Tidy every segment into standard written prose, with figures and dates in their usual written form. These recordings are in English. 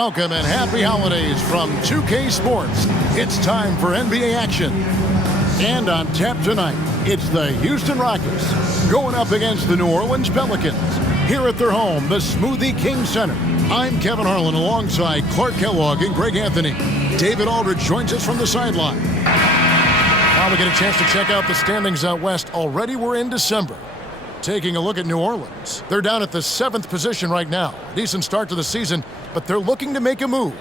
Welcome and happy holidays from 2K Sports. It's time for NBA action. And on tap tonight, it's the Houston Rockets going up against the New Orleans Pelicans here at their home, the Smoothie King Center. I'm Kevin Harlan alongside Clark Kellogg and Greg Anthony. David Aldridge joins us from the sideline. Now we get a chance to check out the standings out west. Already we're in December. Taking a look at New Orleans. They're down at the 7th position right now. Decent start to the season, but they're looking to make a move.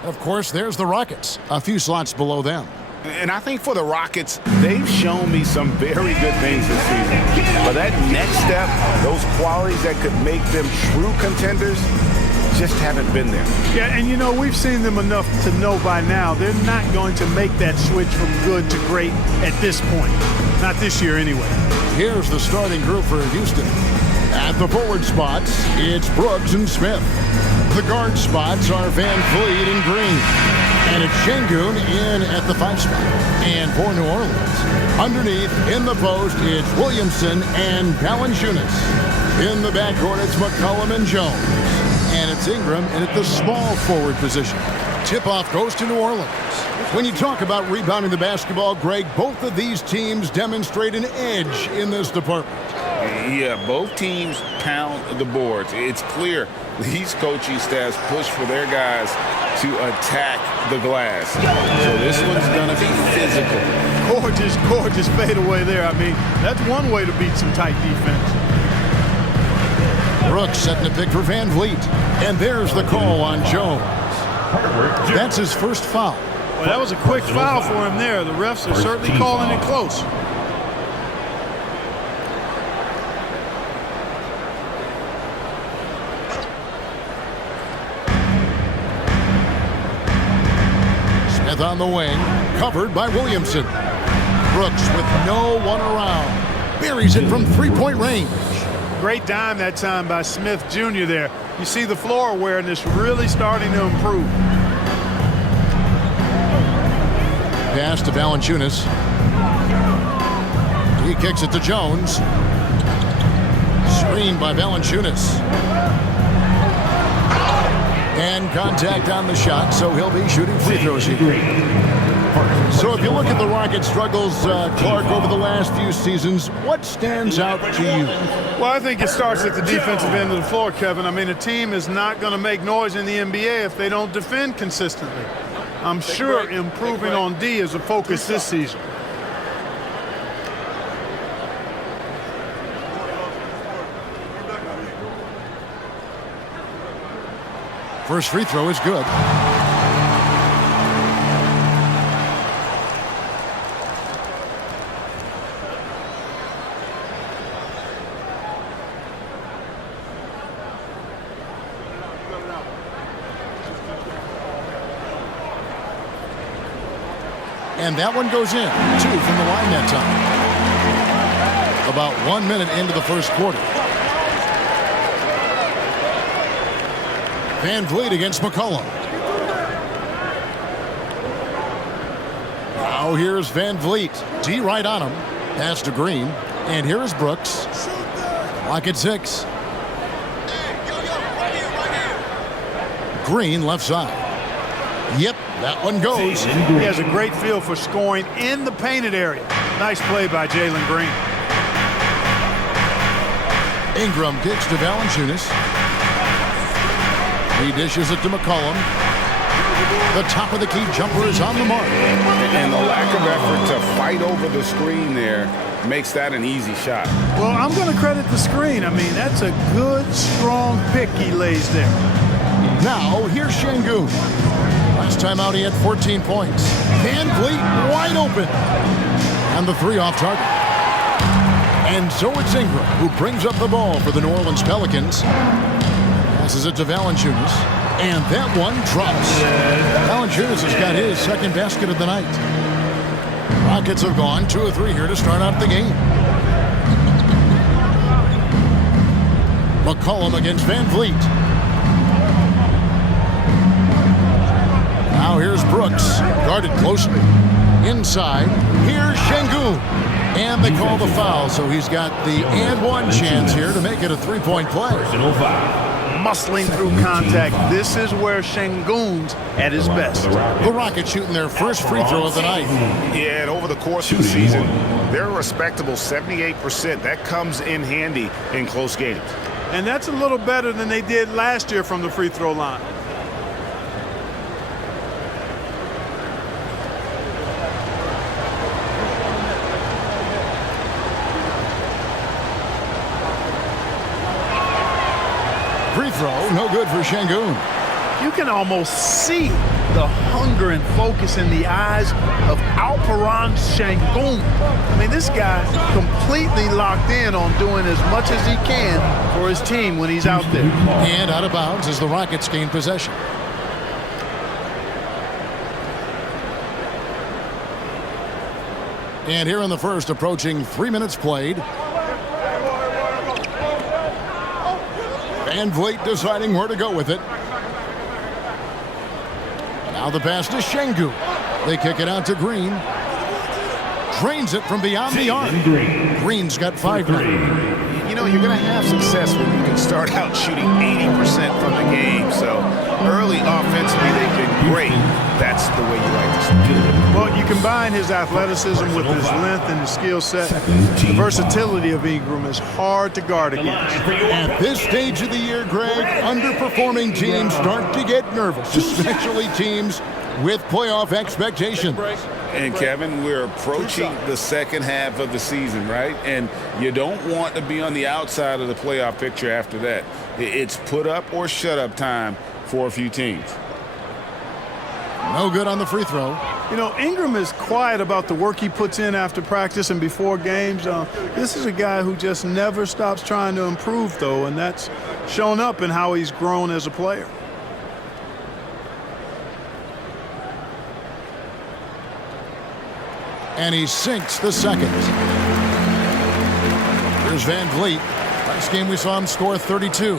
And of course, there's the Rockets, a few slots below them. And I think for the Rockets, they've shown me some very good things this season. But that next step, those qualities that could make them true contenders, just haven't been there. Yeah, and you know, we've seen them enough to know by now they're not going to make that switch from good to great at this point. Not this year anyway. Here's the starting group for Houston. At the forward spots, it's Brooks and Smith. The guard spots are Van Vliet and Green. And it's Şengün in at the 5 spot. And for New Orleans, underneath in the post, it's Williamson and Valanciunas. In the backcourt, it's McCollum and Jones. And it's Ingram in at the small forward position. Tip-off goes to New Orleans. When you talk about rebounding the basketball, Greg, both of these teams demonstrate an edge in this department. Yeah, both teams pound the boards. It's clear these coaching staffs push for their guys to attack the glass. So this one's going to be physical. Gorgeous fadeaway there. I mean, that's one way to beat some tight defense. Brooks setting the pick for Van Vliet. And there's the call on Jones. That's his first foul. Well, that was a quick foul for him there. The refs are certainly calling it close. Smith on the wing, covered by Williamson. Brooks with no one around. Buries it from three-point range. Great dime that time by Smith Jr. there. You see the floor awareness really starting to improve. Pass to Valanciunas. He kicks it to Jones. Screen by Valanciunas. And contact on the shot, so he'll be shooting free throws here. So if you look at the Rockets' struggles, Clark, over the last few seasons, what stands out to you? Well, I think it starts at the defensive end of the floor, Kevin. I mean, a team is not going to make noise in the NBA if they don't defend consistently. I'm sure improving on D is a focus this season. First free throw is good. And that one goes in. 2 from the line that time. About 1 minute into the first quarter. Van Vliet against McCollum. Now here's Van Vliet. D right on him. Pass to Green. And here is Brooks. Clock at 6. Green left side. Yep, that one goes. He has a great feel for scoring in the painted area. Nice play by Jalen Green. Ingram kicks to Valanciunas. He dishes it to McCollum. The top of the key jumper is on the mark. And the lack of effort to fight over the screen there makes that an easy shot. Well, I'm going to credit the screen. I mean, that's a good, strong pick he lays there. Now, here's Şengün. Last time out, he had 14 points. Van Vliet wide open. And the 3 off target. And so it's Ingram who brings up the ball for the New Orleans Pelicans. Passes it to Valanciunas. And that one drops. Valanciunas has got his second basket of the night. Rockets have gone 2 of 3 here to start out the game. McCollum against Van Vliet. Now here's Brooks, guarded closely. Inside, here's Şengün. And they call the foul, so he's got the and one chance here to make it a 3-point play. Personal foul. muscling through contact. This is where Şengün's at his best. The Rockets shooting their first free throw of the night. Yeah, and over the course of the season, they're a respectable 78%. That comes in handy in close games. And that's a little better than they did last year from the free throw line. Free throw, no good for Şengün. You can almost see the hunger and focus in the eyes of Alperen Şengün. I mean, this guy completely locked in on doing as much as he can for his team when he's out there. And out of bounds as the Rockets gain possession. And here in the first, approaching 3 minutes played. Van Vliet deciding where to go with it. Now the pass to Şengün. They kick it out to Green. Drains it from beyond the arc. Green's got 5 now. You know, you're going to have success when you can start out shooting 80% from the game. So early offensively, they've been great. That's the way you like to see. Well, you combine his athleticism with his length and his skill set. The versatility of Ingram is hard to guard against. At this stage of the year, Greg, underperforming teams start to get nervous, especially teams with playoff expectations. And Kevin, we're approaching the second half of the season, right? And you don't want to be on the outside of the playoff picture after that. It's put up or shut up time for a few teams. No good on the free throw. You know, Ingram is quiet about the work he puts in after practice and before games. This is a guy who just never stops trying to improve, though, and that's shown up in how he's grown as a player. And he sinks the second. Here's Van Vliet. Last game we saw him score 32.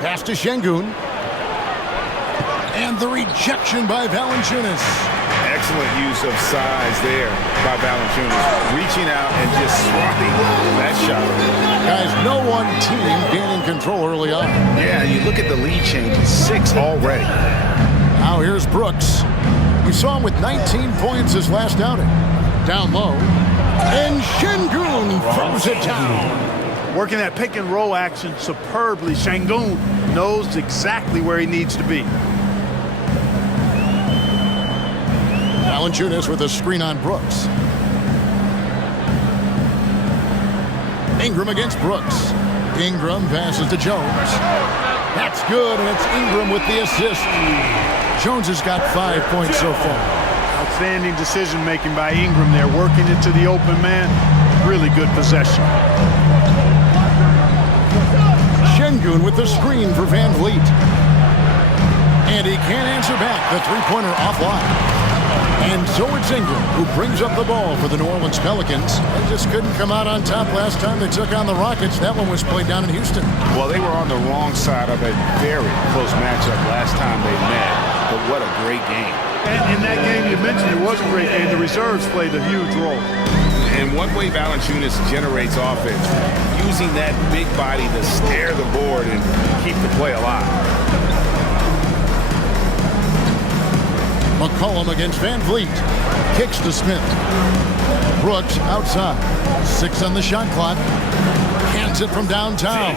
Pass to Şengün. And the rejection by Valanciunas. Excellent use of size there by Valanciunas. Reaching out and just swatting that shot. Guys, no one team gaining control early on. Yeah, you look at the lead changes, 6 already. Now here's Brooks. We saw him with 19 points his last outing. Down low. And Şengün throws it down. Working that pick and roll action superbly. Şengün knows exactly where he needs to be. Valanciunas with a screen on Brooks. Ingram against Brooks. Ingram passes to Jones. That's good, and it's Ingram with the assist. Jones has got 5 points so far. Outstanding decision-making by Ingram there, working into the open man. Really good possession. Şengün with the screen for Van Vliet. And he can't answer back. The three-pointer offline. And so it's Ingram who brings up the ball for the New Orleans Pelicans. They just couldn't come out on top last time they took on the Rockets. That one was played down in Houston. Well, they were on the wrong side of a very close matchup last time they met. But what a great game. And in that game you mentioned, it was a great game. The reserves played a huge role. And one way Valanciunas generates offense, using that big body to stare the board and keep the play alive. McCollum against Van Vliet. Kicks to Smith. Brooks outside. 6 on the shot clock. Cans it from downtown.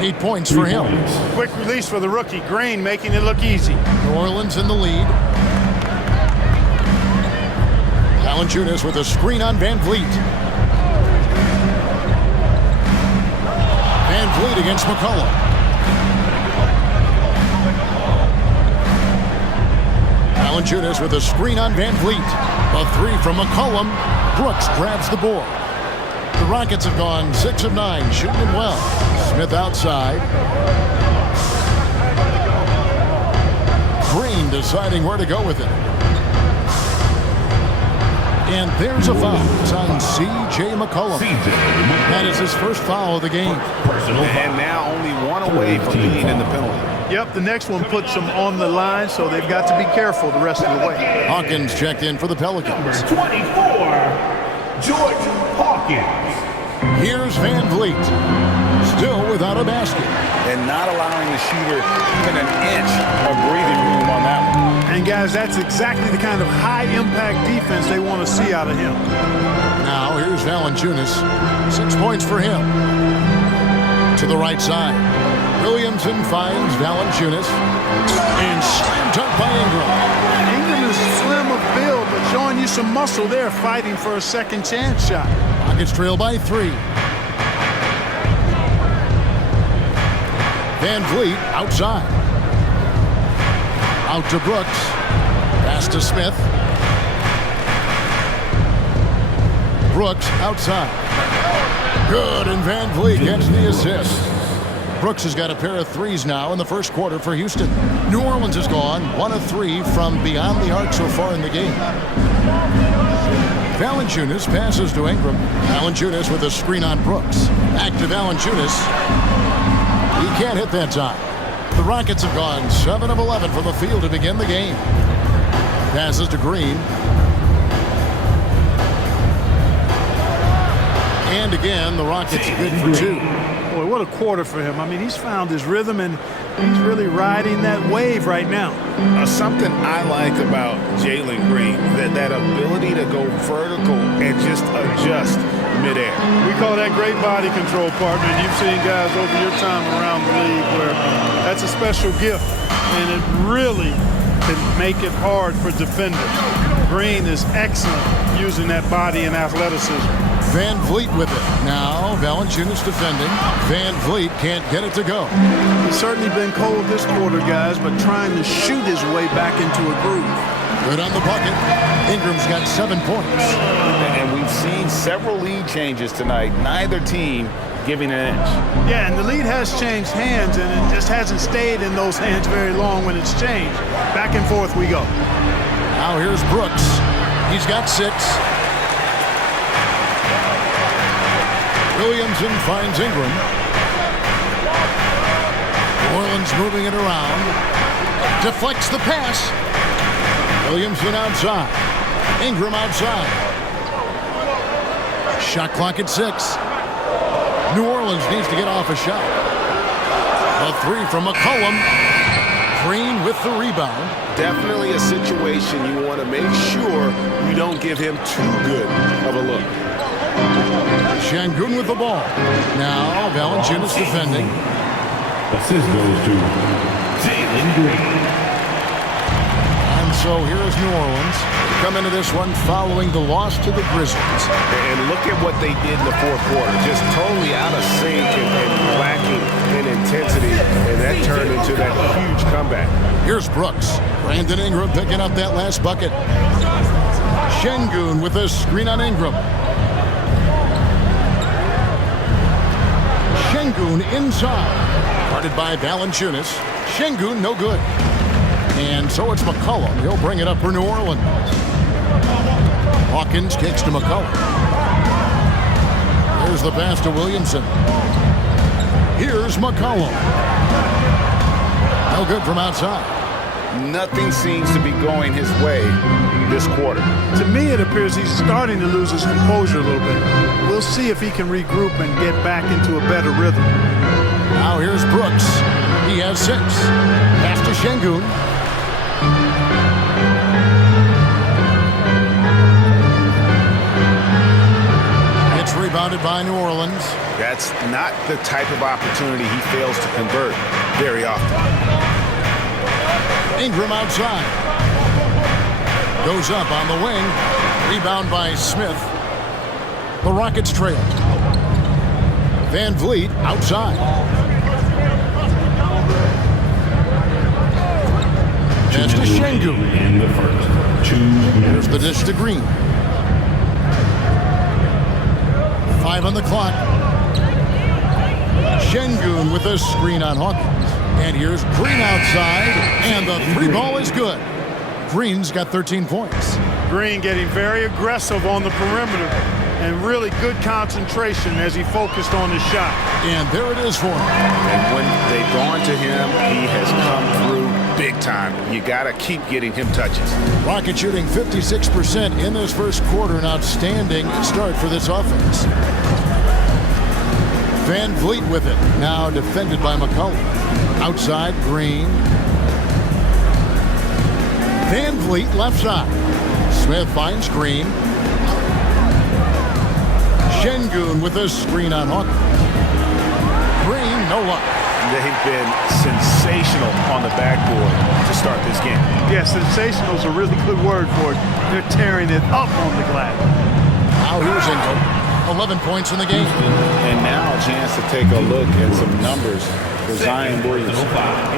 8 points for him. Quick release for the rookie. Green making it look easy. New Orleans in the lead. Valanciunas with a screen on Van Vliet. Van Vliet against McCollum. Valanciunas with a screen on Van Vliet. A 3 from McCollum. Brooks grabs the board. The Rockets have gone 6 of 9, shooting it well. Smith outside. Green deciding where to go with it. And there's a foul. It's on C.J. McCollum. That is his first foul of the game. And now only 1 away from being in the penalty. Yep, the next one puts them on the line, so they've got to be careful the rest of the way. Hawkins checked in for the Pelicans. 24, Jordan Hawkins. Here's Van Vliet, still without a basket. And not allowing the shooter even an inch of breathing room on that one. And guys, that's exactly the kind of high-impact defense they want to see out of him. Now here's Valanciunas, 6 points for him. To the right side, Williamson finds Valanciunas, and slam dunk by Ingram. Ingram is slim of build, but showing you some muscle there, fighting for a second chance shot. Rockets trail by 3. Van Vliet outside. Out to Brooks. Pass to Smith. Brooks outside. Good, and Van Vliet gets the assist. Brooks has got a pair of threes now in the first quarter for Houston. New Orleans has gone 1 of 3 from beyond the arc so far in the game. Valanciunas passes to Ingram. Valanciunas with a screen on Brooks. Back to Valanciunas. He can't hit that time. The Rockets have gone 7 of 11 from the field to begin the game. Passes to Green. And again, the Rockets good for 2. Boy, what a quarter for him. I mean, he's found his rhythm, and he's really riding that wave right now. Something I like about Jalen Green, that ability to go vertical and just adjust midair. We call that great body control, partner, and you've seen guys over your time around the league where that's a special gift, and it really can make it hard for defenders. Green is excellent using that body and athleticism. Van Vliet with it. Now Valanciunas defending. Van Vliet can't get it to go. He's certainly been cold this quarter, guys, but trying to shoot his way back into a groove. Good on the bucket. Ingram's got 7 points. And we've seen several lead changes tonight. Neither team giving an inch. Yeah, and the lead has changed hands, and it just hasn't stayed in those hands very long when it's changed. Back and forth we go. Now here's Brooks. He's got 6. Williamson finds Ingram. Orleans moving it around. Deflects the pass. Williamson outside. Ingram outside. Shot clock at 6. New Orleans needs to get off a shot. A 3 from McCollum. Green with the rebound. Definitely a situation you want to make sure you don't give him too good of a look. Şengün with the ball. Now Valanciunas defending. Assist goes to Jalen Green. And so here is New Orleans. Come into this one following the loss to the Grizzlies. And look at what they did in the fourth quarter. Just totally out of sync and lacking in intensity. And that turned into that huge comeback. Here's Brooks. Brandon Ingram picking up that last bucket. Şengün with a screen on Ingram. Şengün inside. Guarded by Valanciunas. Şengün no good. And so it's McCollum. He'll bring it up for New Orleans. Hawkins kicks to McCollum. Here's the pass to Williamson. Here's McCollum. No good from outside. Nothing seems to be going his way this quarter. To me, it appears he's starting to lose his composure a little bit. We'll see if he can regroup and get back into a better rhythm. Now here's Brooks. He has 6. Pass to Şengün. It's rebounded by New Orleans. That's not the type of opportunity he fails to convert very often. Ingram outside. Goes up on the wing. Rebound by Smith. The Rockets trail. Van Vliet outside. Pass to Şengün. In the first 2 minutes. Here's the dish to Green. 5 on the clock. Şengün with a screen on Hawkins. And here's Green outside, and the 3 ball is good. Green's got 13 points. Green getting very aggressive on the perimeter. and really good concentration as he focused on his shot. And there it is for him. And when they've gone to him, he has come through big time. You got to keep getting him touches. Rocket shooting 56% in this first quarter. An outstanding start for this offense. Van Vliet with it. Now defended by McCollum. Outside, Green. Van Vliet left side. Smith finds Green. Şengün with a screen on Hawkins. Green, no luck. They've been sensational on the backboard to start this game. Yeah, sensational is a really good word for it. They're tearing it up on the glass. Now here's Ingram. 11 points in the game. And now a chance to take a look at some numbers for Zion Williamson.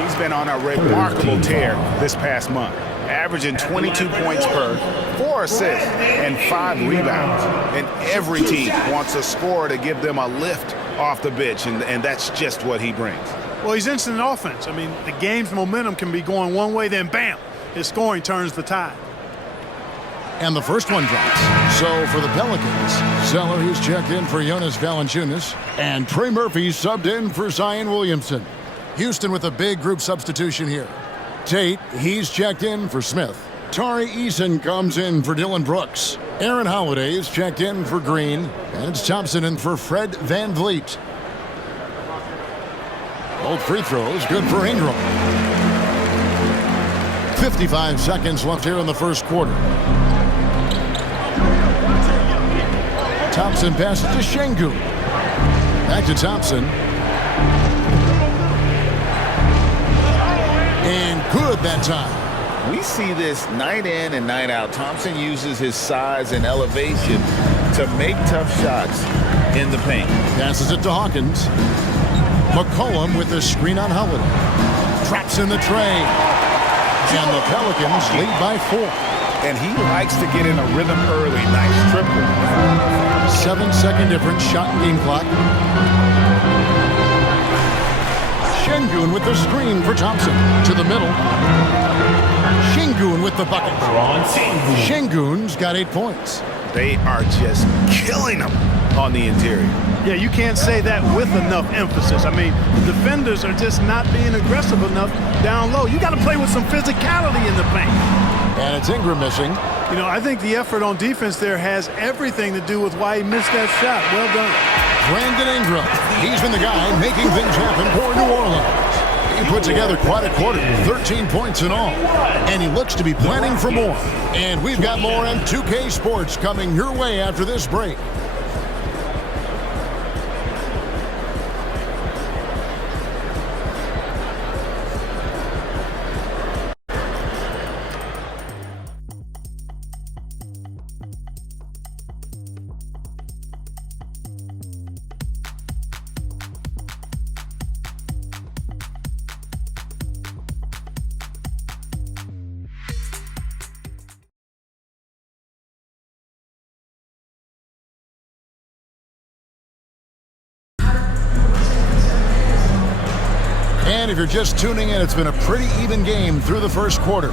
He's been on a remarkable tear this past month, averaging 22 points per, 4 assists, and 5 rebounds. And every team wants a scorer to give them a lift off the bench, and that's just what he brings. Well, he's instant offense. I mean, the game's momentum can be going one way, then bam, his scoring turns the tide. And the first one drops. So for the Pelicans, Zeller, he's checked in for Jonas Valanciunas, and Trey Murphy subbed in for Zion Williamson. Houston with a big group substitution here. Tate, he's checked in for Smith. Tari Eason comes in for Dylan Brooks. Aaron Holiday is checked in for Green, and it's Thompson in for Fred Van Vliet. Both free throws good for Ingram. 55 seconds left here in the first quarter. Thompson passes to Şengün. Back to Thompson. And good that time. We see this night in and night out. Thompson uses his size and elevation to make tough shots in the paint. Passes it to Hawkins. McCollum with the screen on Holiday. Traps in the tray. And the Pelicans lead by 4. And he likes to get in a rhythm early. Nice triple. 7-second difference, shot and game clock. Şengün with the screen for Thompson. To the middle. Şengün with the bucket. Şengün's got 8 points. They are just killing him on the interior. Yeah, you can't say that with enough emphasis. I mean, the defenders are just not being aggressive enough down low. You got to play with some physicality in the paint. And it's Ingram missing. You know, I think the effort on defense there has everything to do with why he missed that shot. Well done. Brandon Ingram. He's been the guy making things happen for New Orleans. He put together quite a quarter, 13 points in all. And he looks to be planning for more. And we've got more on 2K Sports coming your way after this break. And if you're just tuning in, it's been a pretty even game through the first quarter.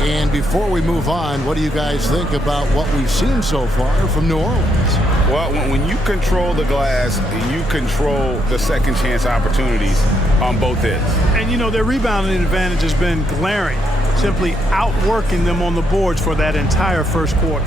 And before we move on, what do you guys think about what we've seen so far from New Orleans? Well, when you control the glass, you control the second chance opportunities on both ends. And, you know, their rebounding advantage has been glaring, simply outworking them on the boards for that entire first quarter.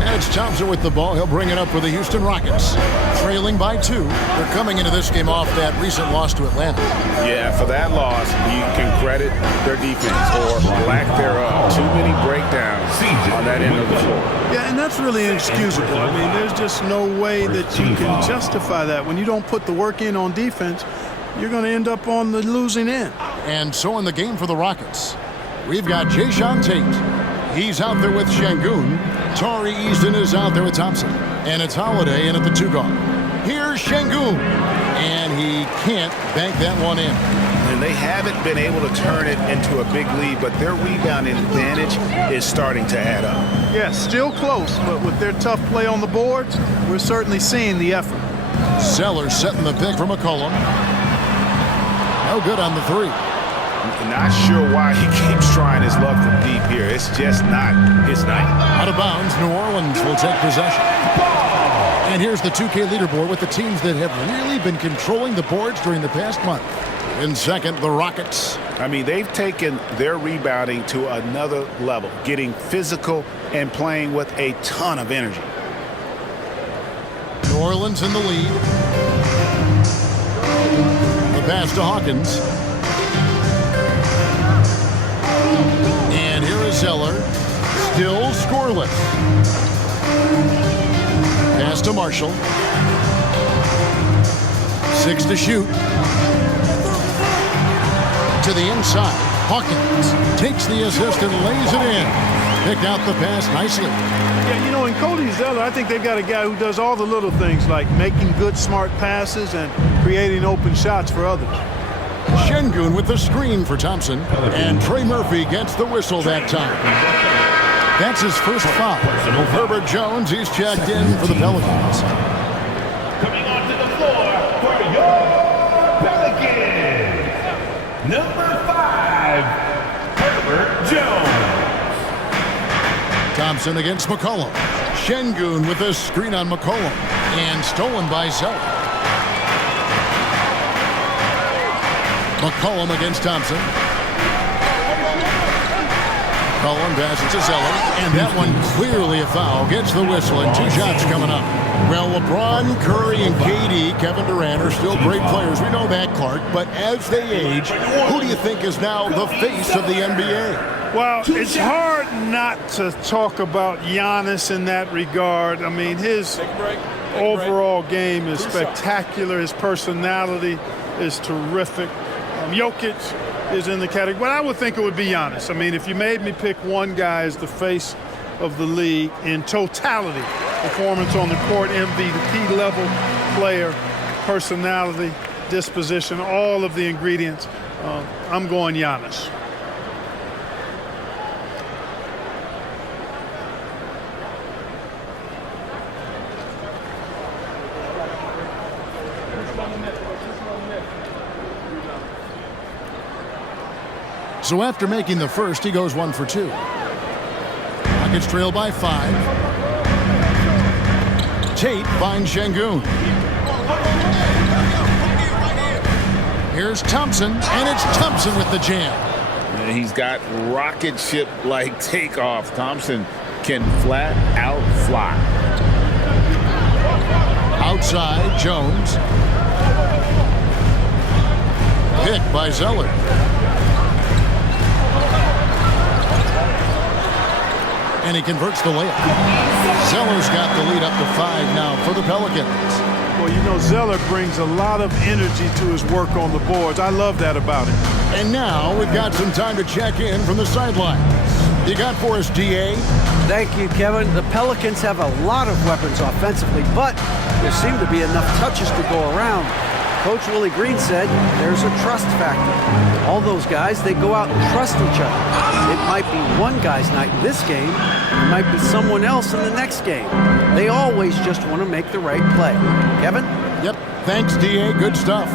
And it's Thompson with the ball. He'll bring it up for the Houston Rockets. Trailing by 2. They're coming into this game off that recent loss to Atlanta. Yeah, for that loss, you can credit their defense or lack thereof. Too many breakdowns on that end of the floor. Yeah, and that's really inexcusable. I mean, there's just no way that you can justify that. When you don't put the work in on defense, you're going to end up on the losing end. And so in the game for the Rockets, we've got Jae'Sean Tate. He's out there with Şengün. Tari Eason is out there with Thompson. And it's Holiday in at the 2 guard. Here's Şengün. And he can't bank that one in. And they haven't been able to turn it into a big lead, but their rebounding advantage is starting to add up. Yeah, still close, but with their tough play on the boards, we're certainly seeing the effort. Zeller setting the pick for McCollum. No good on the 3. Not sure why he keeps trying his luck from deep here. It's just not his night. Out of bounds, New Orleans will take possession. And here's the 2K leaderboard with the teams that have really been controlling the boards during the past month. In second, the Rockets. I mean, they've taken their rebounding to another level, getting physical and playing with a ton of energy. New Orleans in the lead. The pass to Hawkins. And here is Zeller. Still scoreless. Pass to Marshall. 6 to shoot. To the inside. Hawkins takes the assist and lays it in. Picked out the pass nicely. Yeah, you know, in Cody Zeller, I think they've got a guy who does all the little things like making good, smart passes and creating open shots for others. Şengün with the screen for Thompson. And Trey Murphy gets the whistle that time. That's his first foul. Herbert Jones, he's checked in for the Pelicans. Coming onto the floor for your Pelicans, number 5, Herbert Jones. Thompson against McCollum. Şengün with a screen on McCollum. And stolen by Zeller. McCollum against Thompson. McCollum passes to Zeller. And that one clearly a foul. Gets the whistle and 2 shots coming up. Well, LeBron, Curry, and KD, Kevin Durant, are still great players. We know that, Clark. But as they age, who do you think is now the face of the NBA? Well, it's hard not to talk about Giannis in that regard. I mean, his overall game is spectacular. His personality is terrific. Jokic is in the category, but I would think it would be Giannis. I mean, if you made me pick one guy as the face of the league in totality, performance on the court, MVP level player, personality, disposition, all of the ingredients, I'm going Giannis. So after making the first, he goes 1 for 2. Rockets trail by 5. Tate finds Şengün. Here's Thompson, and it's Thompson with the jam. And he's got rocket ship-like takeoff. Thompson can flat out fly. Outside, Jones. Picked by Zeller. And he converts the layup. Zeller's got the lead up to 5 now for the Pelicans. Well, you know, Zeller brings a lot of energy to his work on the boards. I love that about him. And now we've got some time to check in from the sidelines. You got for us, DA? Thank you, Kevin. The Pelicans have a lot of weapons offensively, but there seem to be enough touches to go around. Coach Willie Green said there's a trust factor. All those guys, they go out and trust each other. It might be one guy's night in this game. It might be someone else in the next game. They always just want to make the right play. Kevin? Yep. Thanks, DA. Good stuff.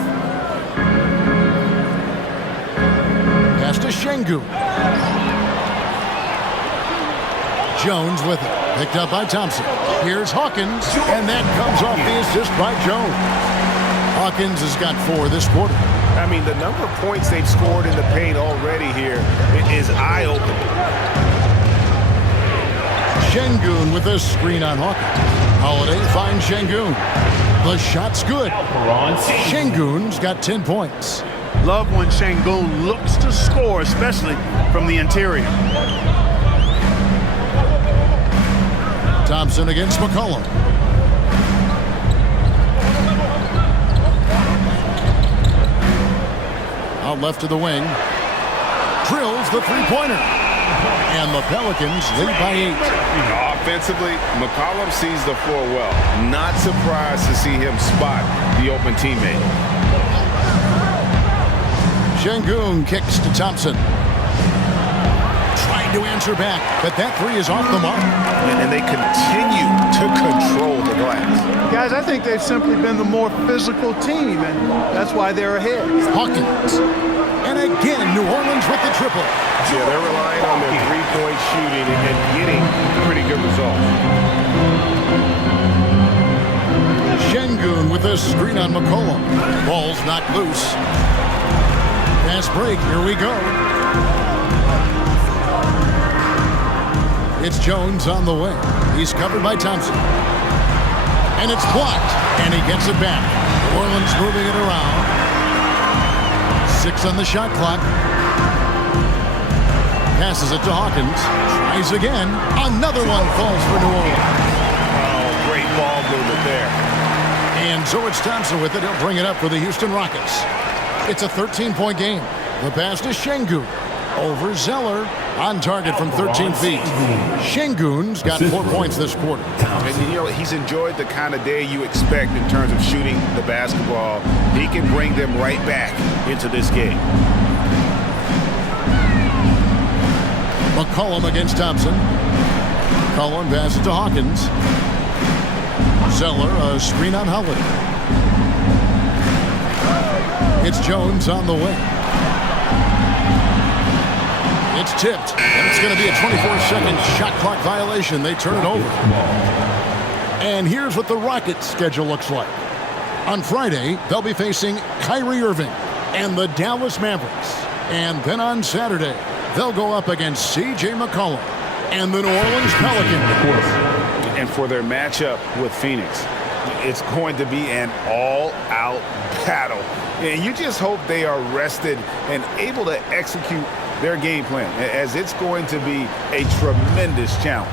Pass to Şengün. Jones with it. Picked up by Thompson. Here's Hawkins. And that comes off the assist by Jones. Hawkins has got 4 this quarter. I mean, the number of points they've scored in the paint already here is eye-opening. Şengün with a screen on Hawkins. Holiday finds Şengün. The shot's good. Şengün's got 10 points. Love when Şengün looks to score, especially from the interior. Thompson against McCollum. Out left to the wing. Drills the three-pointer. And the Pelicans lead by 8. Offensively, McCollum sees the floor well. Not surprised to see him spot the open teammate. Şengün kicks to Thompson. Trying to answer back, but that three is off the mark. And they continue to control the glass. Guys, I think they've simply been the more physical team, and that's why they're ahead. Hawkins. And again, New Orleans with the triple. Yeah, they're relying on their three-point shooting and getting pretty good results. Şengün with a screen on McCollum. Ball's not loose. Fast break, here we go. It's Jones on the way. He's covered by Thompson. And it's blocked, and he gets it back. New Orleans moving it around. 6 on the shot clock. Passes it to Hawkins. Tries again. Another one falls for New Orleans. Oh, great ball movement there. And so it's Thompson with it. He'll bring it up for the Houston Rockets. It's a 13-point game. The pass to Şengün. Over Zeller. On target from 13 feet. Şengün's got 4 points this quarter. And you know, he's enjoyed the kind of day you expect in terms of shooting the basketball. He can bring them right back into this game. McCollum against Thompson. McCollum passes to Hawkins. Zeller, a screen on Howard. It's Jones on the way. It's tipped, and it's going to be a 24-second shot clock violation. They turn it over. And here's what the Rockets' schedule looks like. On Friday, they'll be facing Kyrie Irving and the Dallas Mavericks. And then on Saturday, they'll go up against C.J. McCollum and the New Orleans Pelicans. And for their matchup with Phoenix, it's going to be an all-out battle. And you just hope they are rested and able to execute their game plan, as it's going to be a tremendous challenge.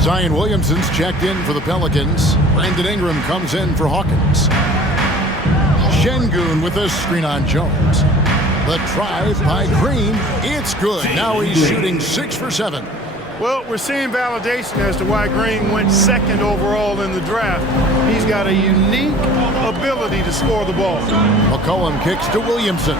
Zion Williamson's checked in for the Pelicans. Brandon Ingram comes in for Hawkins. Şengün with a screen on Jones. The drive by Green. It's good. Now he's shooting 6 for 7. Well, we're seeing validation as to why Green went second overall in the draft. He's got a unique ability to score the ball. McCollum kicks to Williamson.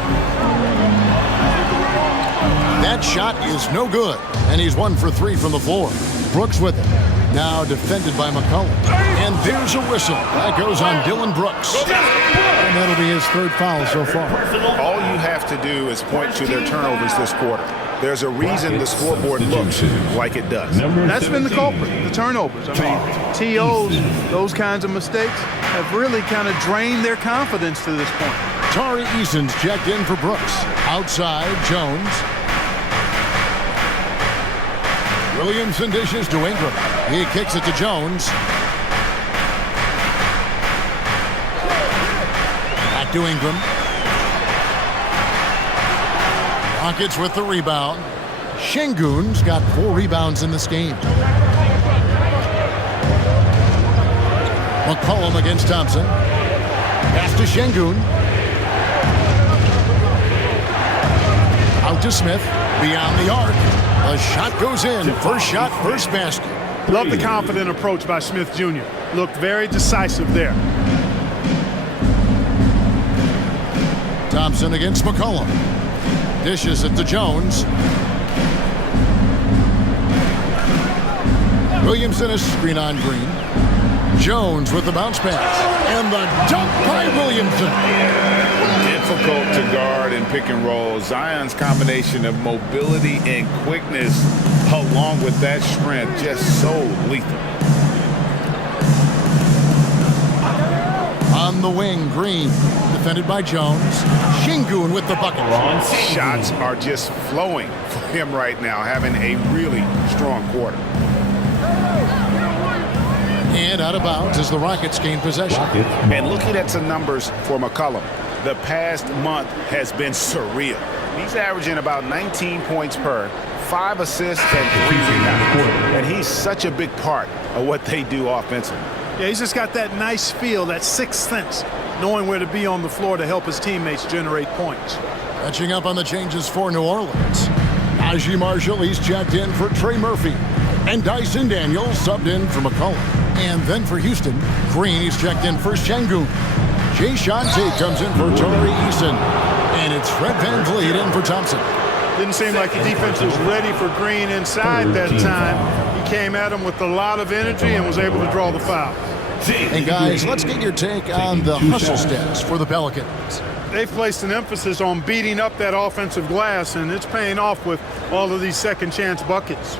That shot is no good, and he's 1 for 3 from the floor. Brooks with it. Now defended by McCollum. And there's a whistle. That goes on Dylan Brooks. And that'll be his 3rd foul so far. All you have to do is point to their turnovers this quarter. There's a reason the scoreboard looks like it does. That's been the culprit, the turnovers. I mean, TOs, those kinds of mistakes have really kind of drained their confidence to this point. Tari Eason's checked in for Brooks. Outside, Jones. Williamson dishes to Ingram. He kicks it to Jones. Back to Ingram. Rockets with the rebound. Şengün's got 4 rebounds in this game. McCollum against Thompson. Pass to Şengün. Out to Smith. Beyond the arc. A shot goes in. First shot, first basket. Love the confident approach by Smith Jr. Looked very decisive there. Thompson against McCollum. Dishes it to Jones. Williamson a screen on Green. Jones with the bounce pass. And the dunk by Williamson. Difficult to guard and pick and roll. Zion's combination of mobility and quickness along with that strength just so lethal. On the wing, Green. Defended by Jones. Şengün with the bucket. Shots are just flowing for him right now, having a really strong quarter. And out of bounds as the Rockets gain possession. And looking at some numbers for McCollum, the past month has been surreal. He's averaging about 19 points per, 5 assists and 3 rebounds. And he's such a big part of what they do offensively. Yeah, he's just got that nice feel, that sixth sense, knowing where to be on the floor to help his teammates generate points. Catching up on the changes for New Orleans. Najee Marshall, he's checked in for Trey Murphy. And Dyson Daniels subbed in for McCollum. And then for Houston, Green, he's checked in for Şengün. Jay Shante comes in for Tari Eason. And it's Fred VanVleet in for Thompson. Didn't seem like the defense was ready for Green inside that time. He came at him with a lot of energy and was able to draw the foul. And guys, let's get your take on the hustle stats for the Pelicans. They've placed an emphasis on beating up that offensive glass, and it's paying off with all of these second chance buckets.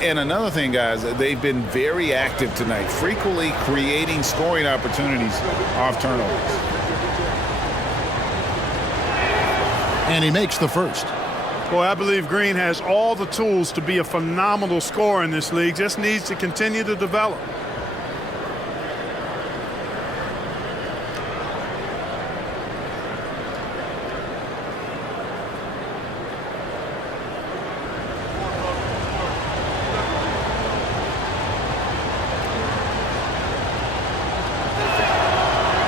And another thing, guys, they've been very active tonight, frequently creating scoring opportunities off turnovers. And he makes the first. Boy, I believe Green has all the tools to be a phenomenal scorer in this league. Just needs to continue to develop.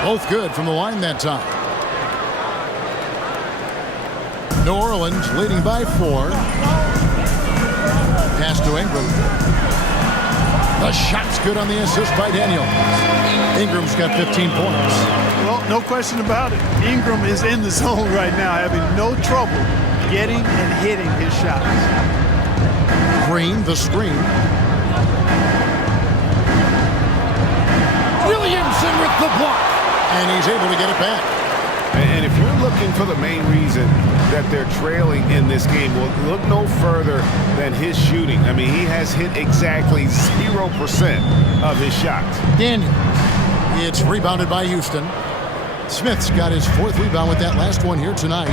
Both good from the line that time. New Orleans leading by 4. Pass to Ingram. The shot's good on the assist by Daniel. Ingram's got 15 points. Well, no question about it. Ingram is in the zone right now, having no trouble getting and hitting his shots. Green, the screen. Williamson with the block. And he's able to get it back. And if you're looking for the main reason that they're trailing in this game, well, look no further than his shooting. I mean, he has hit exactly 0% of his shots. Daniel. It's rebounded by Houston. Smith's got his 4th rebound with that last one here tonight.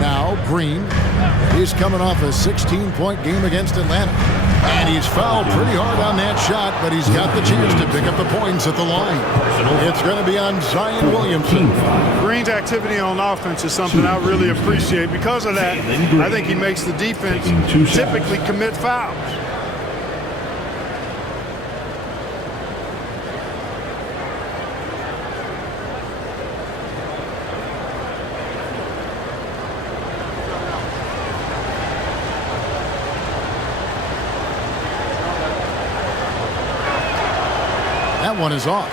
Now Green. He's coming off a 16-point game against Atlanta. And he's fouled pretty hard on that shot, but he's got the chance to pick up the points at the line. It's going to be on Zion Williamson. Green's activity on offense is something I really appreciate. Because of that, I think he makes the defense typically commit fouls. That one is off.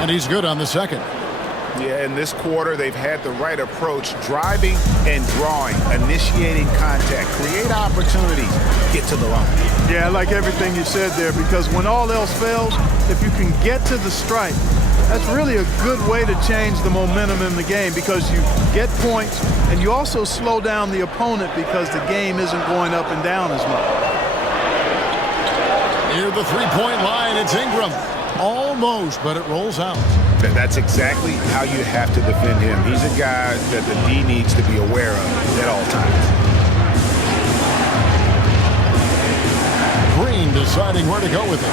And he's good on the second. Yeah, in this quarter, they've had the right approach, driving and drawing, initiating contact, create opportunities, get to the line. Yeah, I like everything you said there, because when all else fails, if you can get to the stripe, that's really a good way to change the momentum in the game, because you get points and you also slow down the opponent because the game isn't going up and down as much. Near the three-point line, it's Ingram. Almost, but it rolls out. That's exactly how you have to defend him. He's a guy that the D needs to be aware of at all times. Green deciding where to go with it.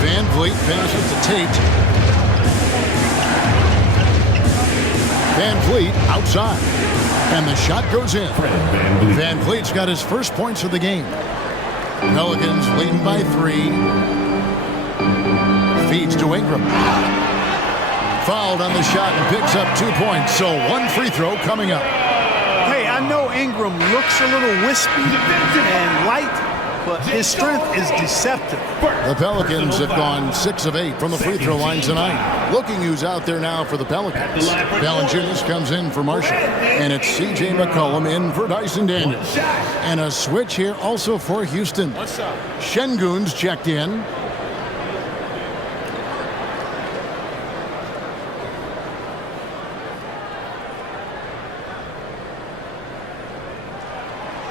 Van Vliet passes to Tate. Van Vliet outside. And the shot goes in. Van Vliet's got his first points of the game. Pelicans leading by 3. Feeds to Ingram. Fouled on the shot and picks up 2 points. So 1 free throw coming up. Hey, I know Ingram looks a little wispy and light, but his strength is deceptive. The Pelicans have gone 6 of 8 from the free throw line tonight. Looking who's out there now for the Pelicans. Valanciunas comes in for Marshall. And it's C.J. McCollum in for Dyson Daniels. And a switch here also for Houston. Şengün's checked in.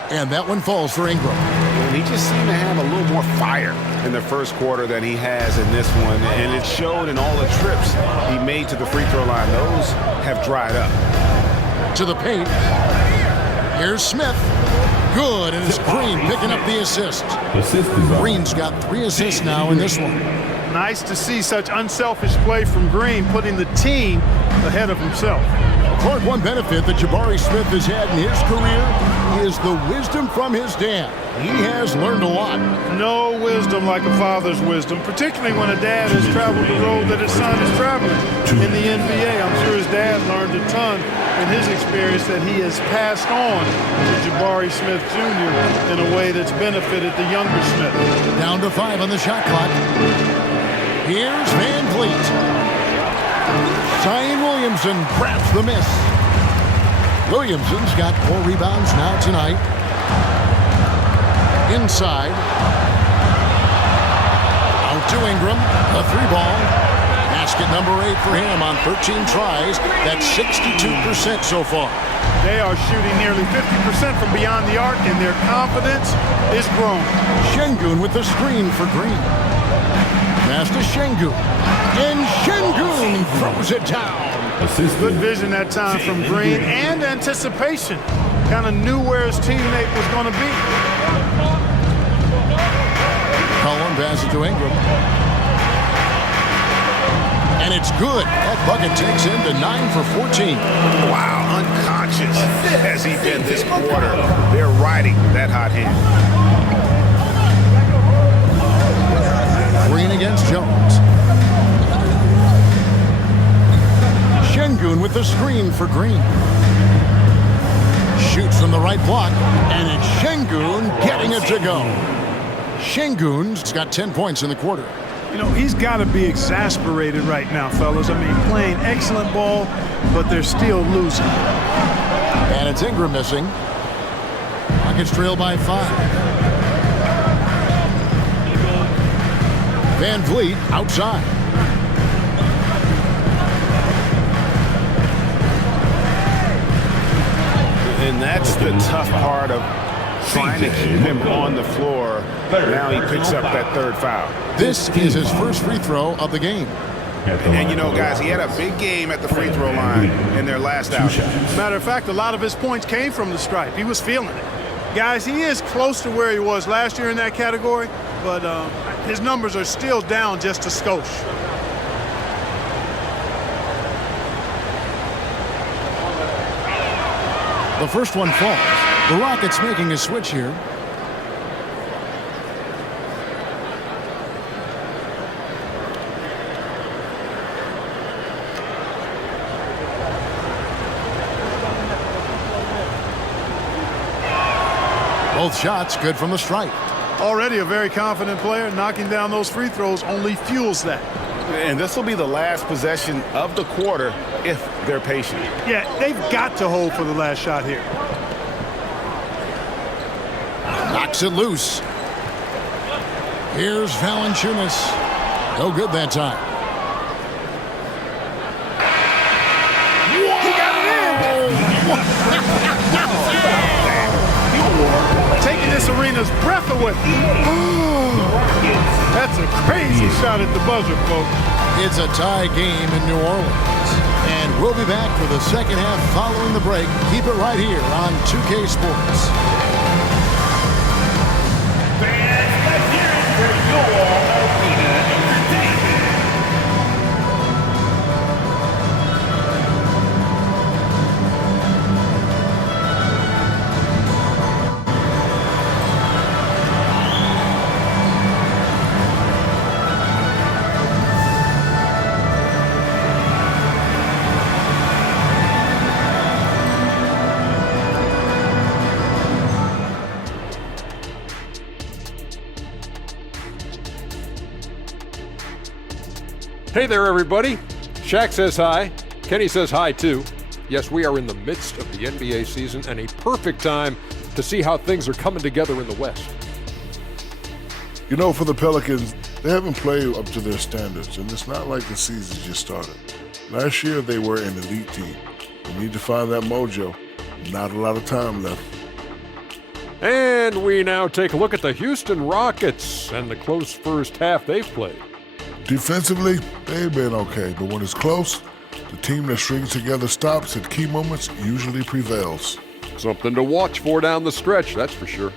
And that one falls for Ingram. And he just seemed to have a little more fire in the first quarter than he has in this one. And it showed in all the trips he made to the free throw line. Those have dried up. To the paint. Here's Smith. Good, and it's Green picking up the assist. Green's got 3 assists now in this one. Nice to see such unselfish play from Green, putting the team ahead of himself. Clark, one benefit that Jabari Smith has had in his career is the wisdom from his dad. He has learned a lot. No wisdom like a father's wisdom, particularly when a dad has traveled the road that his son is traveling in the NBA. I'm sure his dad learned a ton in his experience that he has passed on to Jabari Smith Jr. in a way that's benefited the younger Smith. Down to 5 on the shot clock. Here's Van Vliet. Zion Williamson grabs the miss. Williamson's got 4 rebounds now tonight. Inside. Out to Ingram. A 3-ball. Basket number 8 for him on 13 tries. That's 62% so far. They are shooting nearly 50% from beyond the arc, and their confidence is growing. Şengün with the screen for Green. Pass to Şengün. And Şengün throws it down. Good vision that time from Green and anticipation. Kind of knew where his teammate was going to be. Cullen passes to Ingram. And it's good. That bucket takes him to 9 for 14. Wow, unconscious has he been this quarter. They're riding that hot hand. Green against Jones. Şengün with the screen for Green. Shoots from the right block, and it's Şengün getting it to go. Şengün's got 10 points in the quarter. You know, he's got to be exasperated right now, fellas. I mean, playing excellent ball, but they're still losing. And it's Ingram missing. Rockets trail by 5. Van Vliet outside. And that's the tough part of trying to keep him on the floor. Now he picks up that 3rd foul. This is his first free throw of the game. And you know, guys, he had a big game at the free throw line in their last outing. Matter of fact, a lot of his points came from the stripe. He was feeling it. Guys, he is close to where he was last year in that category, but his numbers are still down just a skosh. The first one falls. The Rockets making a switch here. Both shots good from the stripe. Already a very confident player. Knocking down those free throws only fuels that. And this will be the last possession of the quarter if they're patient. Yeah, they've got to hold for the last shot here. Knocks it loose. Here's Valanciunas. No good that time. He got it in! Taking this arena's breath away. That's a crazy shot at the buzzer, folks. It's a tie game in New Orleans. And we'll be back for the second half following the break. Keep it right here on 2K Sports. Fans, let's hear it for your arena entertainment. Hey there, everybody. Shaq says hi. Kenny says hi, too. Yes, we are in the midst of the NBA season and a perfect time to see how things are coming together in the West. You know, for the Pelicans, they haven't played up to their standards, and it's not like the season just started. Last year, they were an elite team. They need to find that mojo. Not a lot of time left. And we now take a look at the Houston Rockets and the close first half they've played. Defensively, they've been okay, but when it's close, the team that strings together stops at key moments usually prevails. Something to watch for down the stretch, that's for sure.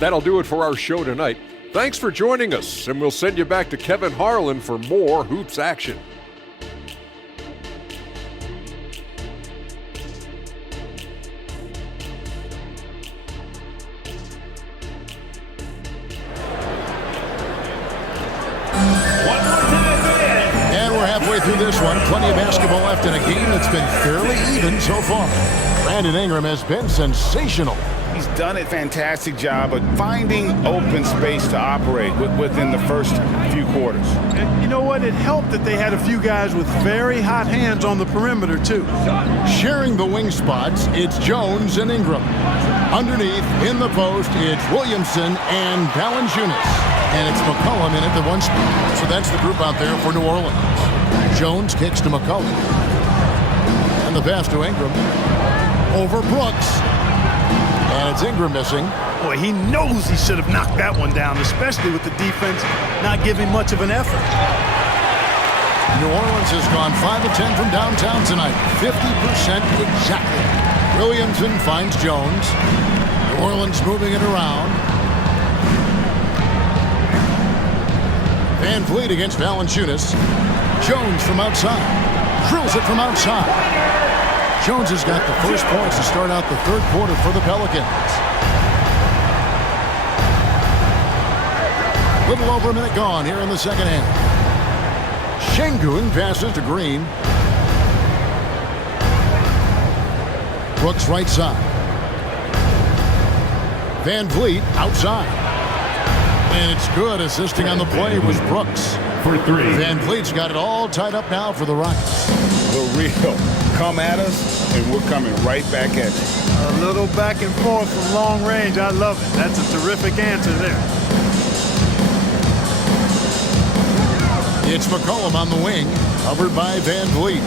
That'll do it for our show tonight. Thanks for joining us, and we'll send you back to Kevin Harlan for more hoops action. through this one. Plenty of basketball left in a game that's been fairly even so far. Brandon Ingram has been sensational. He's done a fantastic job of finding open space to operate within the first few quarters. And you know what? It helped that they had a few guys with very hot hands on the perimeter, too. Sharing the wing spots, it's Jones and Ingram. Underneath, in the post, it's Williamson and Valanciunas. And it's McCollum in at the one spot. So that's the group out there for New Orleans. Jones kicks to McCollum. And the pass to Ingram. Over Brooks. And it's Ingram missing. Boy, he knows he should have knocked that one down, especially with the defense not giving much of an effort. New Orleans has gone 5 of 10 from downtown tonight. 50% exactly. Williamson finds Jones. New Orleans moving it around. Van Vliet against Valanciunas. Jones from outside. Drills it from outside. Jones has got the first points to start out the third quarter for the Pelicans. Little over a minute gone here in the second half. Şengün passes to Green. Brooks right side. Van Vliet outside. And it's good. Assisting on the play was Brooks. For three. Van Vliet's got it all tied up now for the Rockets. The real. Come at us, and we're coming right back at you. A little back and forth from long range. I love it. That's a terrific answer there. It's McCollum on the wing, covered by Van Vliet.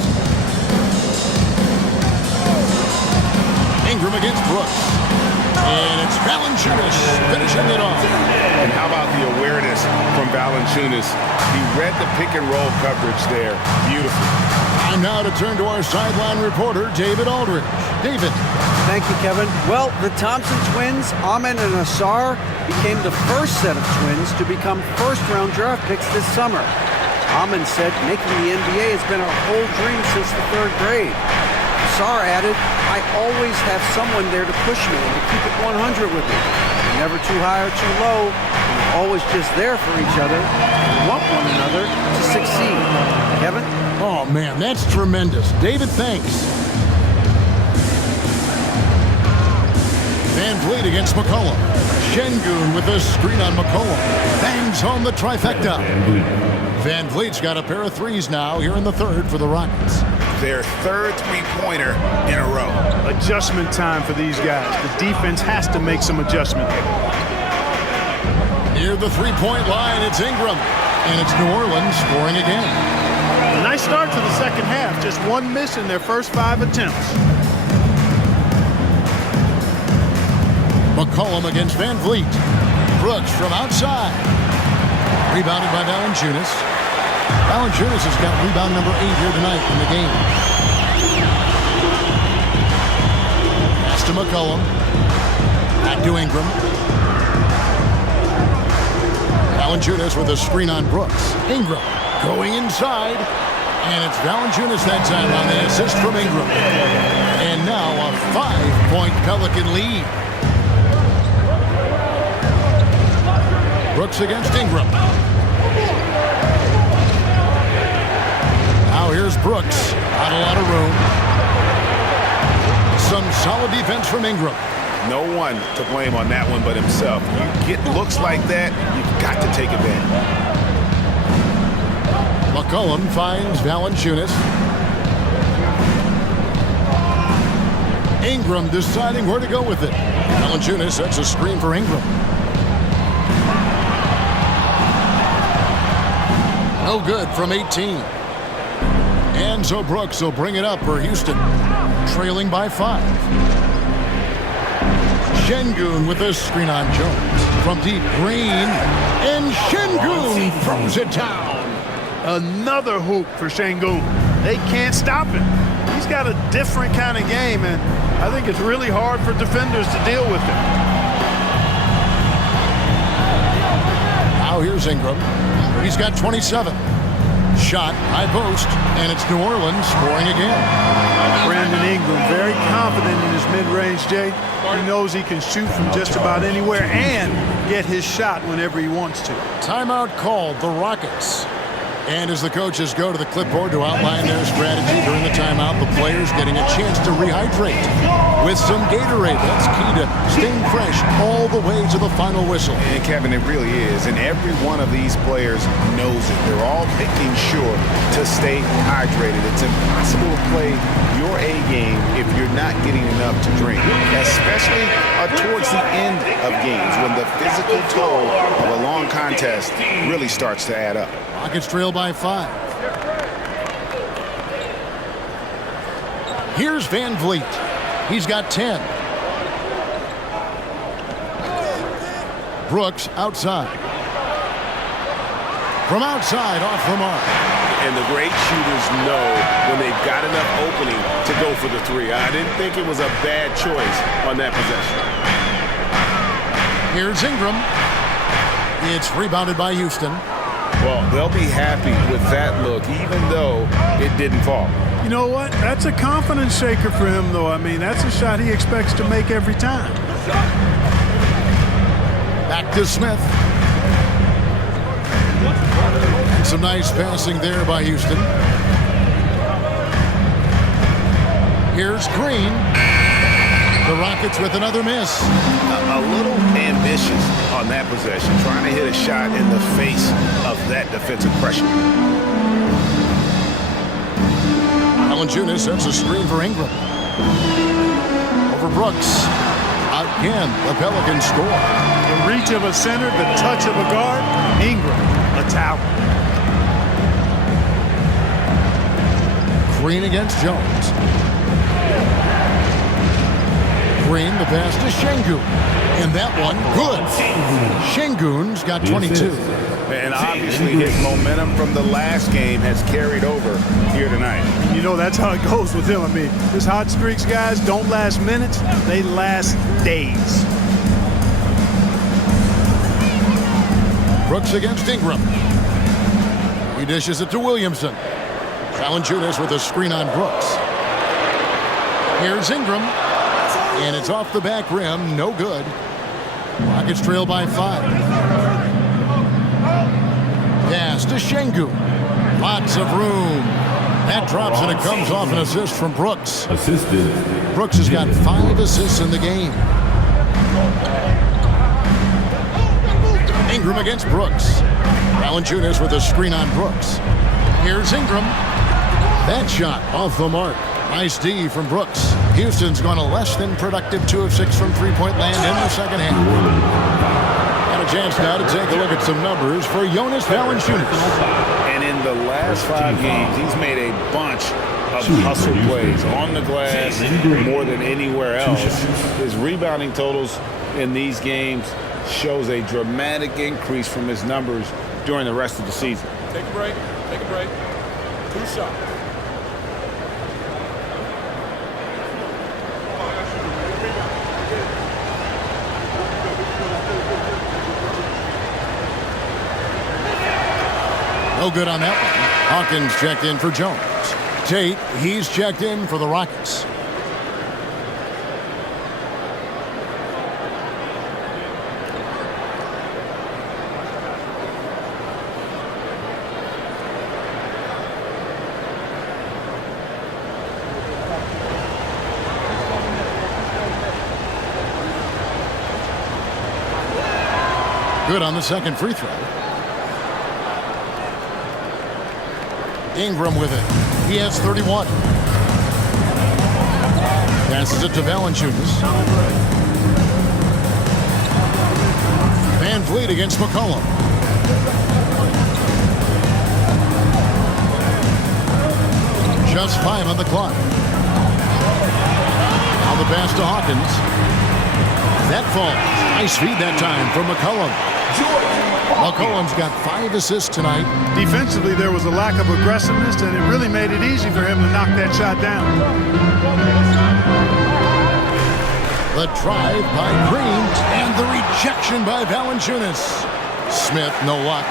Ingram against Brooks. And it's Valanciunas finishing it off. And how about the awareness from Valanciunas? He read the pick and roll coverage there. Beautiful. Time now to turn to our sideline reporter, David Aldridge. David. Thank you, Kevin. Well, the Thompson twins, Amen and Asar, became the first set of twins to become first-round draft picks this summer. Amen said making the NBA has been a whole dream since the third grade. Asar added, I always have someone there to push me and to keep it 100 with me. Never too high or too low. We're always just there for each other and want one another to succeed. Kevin? Oh, man, that's tremendous. David, thanks. Van Vliet against McCollum. Şengün with a screen on McCollum. Bangs home the trifecta. Van Vliet's got a pair of threes now here in the third for the Rockets. Their third three-pointer in a row. Adjustment time for these guys. The defense has to make some adjustment. Near the three-point line, it's Ingram. And it's New Orleans scoring again. A nice start to the second half. Just one miss in their first 5 attempts. McCollum against Van Vliet. Brooks from outside. Rebounded by Valanciunas. Valanciunas has got rebound number 8 here tonight in the game. Pass to McCollum. Back to Ingram. Valanciunas with a screen on Brooks. Ingram going inside. And it's Valanciunas that time on the assist from Ingram. And now a 5-point Pelican lead. Brooks against Ingram. Now here's Brooks. Not a lot of room. Some solid defense from Ingram. No one to blame on that one but himself. You get looks like that, you've got to take advantage. McCollum finds Valanciunas. Ingram deciding where to go with it. Valanciunas sets a screen for Ingram. No good from 18. And so Brooks will bring it up for Houston, trailing by 5. Şengün with a screen on Jones. From deep, Green, and Şengün throws it down. Another hoop for Şengün. They can't stop him. He's got a different kind of game, and I think it's really hard for defenders to deal with him. Now here's Ingram. He's got 27. Shot, high post, and it's New Orleans scoring again. Brandon Ingram, very confident in his mid-range, Jay. He knows he can shoot from just about anywhere and get his shot whenever he wants to. Timeout called, the Rockets. And as the coaches go to the clipboard to outline their strategy during the timeout, the players getting a chance to rehydrate with some Gatorade. That's key to staying fresh all the way to the final whistle. And Kevin, it really is. And every one of these players knows it. They're all making sure to stay hydrated. It's impossible to play your A game if you're not getting enough to drink, especially towards the end of games when the physical toll of a long contest really starts to add up. Rockets trail by 5. Here's Van Vliet. He's got 10. Brooks outside. From outside, off the mark. And the great shooters know when they've got enough opening to go for the three. I didn't think it was a bad choice on that possession. Here's Ingram. It's rebounded by Houston. Well, they'll be happy with that look, even though it didn't fall. You know what? That's a confidence shaker for him, though. I mean, that's a shot he expects to make every time. Back to Smith. Some nice passing there by Houston. Here's Green. The Rockets with another miss. A little ambitious on that possession, trying to hit a shot in the face of that defensive pressure. Valanciunas sets a screen for Ingram. Over Brooks. Again, the Pelicans score. The reach of a center, the touch of a guard. Ingram, a towel. Green against Jones. Green, the pass to Şengün. And that one, good. Şengün's got 22. And obviously his momentum from the last game has carried over here tonight. You know, that's how it goes with him. I mean, his hot streaks, guys, don't last minutes. They last days. Brooks against Ingram. He dishes it to Williamson. Valanciunas with a screen on Brooks. Here's Ingram. And it's off the back rim. No good. Rockets trail by 5. Pass to Şengün. Lots of room. That drops and it comes off an assist from Brooks. Assisted. Brooks has got 5 assists in the game. Ingram against Brooks. Valanciunas with a screen on Brooks. Here's Ingram. That shot off the mark. Nice D from Brooks. Houston's gone a less than productive 2 of 6 from three-point land in the second half. And a chance now to take a look at some numbers for Jonas Valanciunas. And in the last 5 games, he's made a bunch of hustle plays on the glass more than anywhere else. His rebounding totals in these games shows a dramatic increase from his numbers during the rest of the season. Take a break. Take a break. 2 shots. No good on that one. Hawkins checked in for Jones. Tate, he's checked in for the Rockets. Good on the second free throw. Ingram with it. He has 31. Passes it to Valanciunas. Van Vliet against McCollum. Just 5 on the clock. Now the pass to Hawkins. That falls. Nice feed that time from McCollum. McCollum's got 5 assists tonight. Defensively, there was a lack of aggressiveness, and it really made it easy for him to knock that shot down. The drive by Green and the rejection by Valanciunas. Smith, no luck.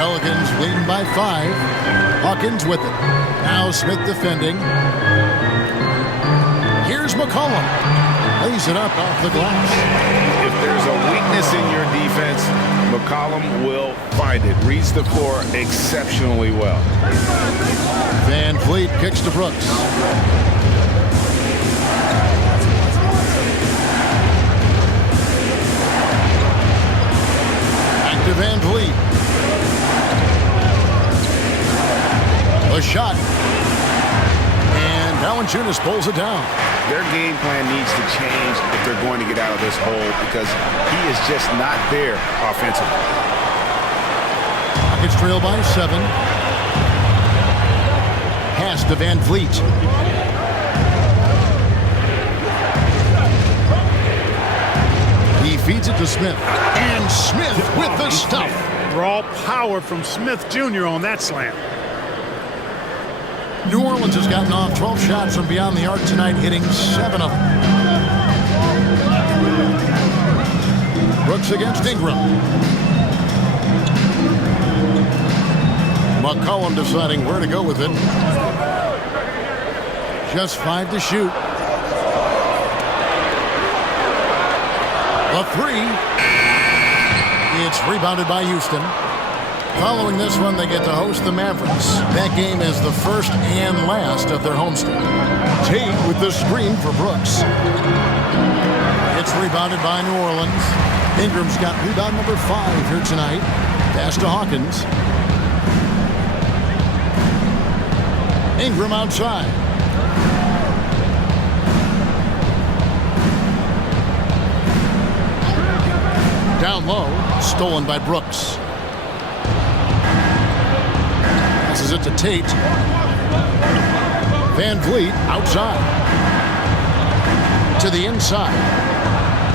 Pelicans leading by 5. Hawkins with it. Now Smith defending. Here's McCollum. Lays it up off the glass. If there's a weakness in your defense, McCollum will find it. Reads the floor exceptionally well. Van Vliet kicks to Brooks. Back to Van Vliet. A shot. And Valanciunas pulls it down. Their game plan needs to change if they're going to get out of this hole because he is just not there offensively. Rockets trail by 7. Pass to Van Vliet. He feeds it to Smith. And Smith with the stuff. Raw power from Smith Jr. on that slam. New Orleans has gotten off 12 shots from beyond the arc tonight, hitting 7 of them. Brooks against Ingram. McCollum deciding where to go with it. Just 5 to shoot. The 3. It's rebounded by Houston. Following this one, they get to host the Mavericks. That game is the first and last of their homestand. Tate with the screen for Brooks. It's rebounded by New Orleans. Ingram's got rebound number 5 here tonight. Pass to Hawkins. Ingram outside. Down low, stolen by Brooks. Passes it to Tate. Van Vliet outside. To the inside.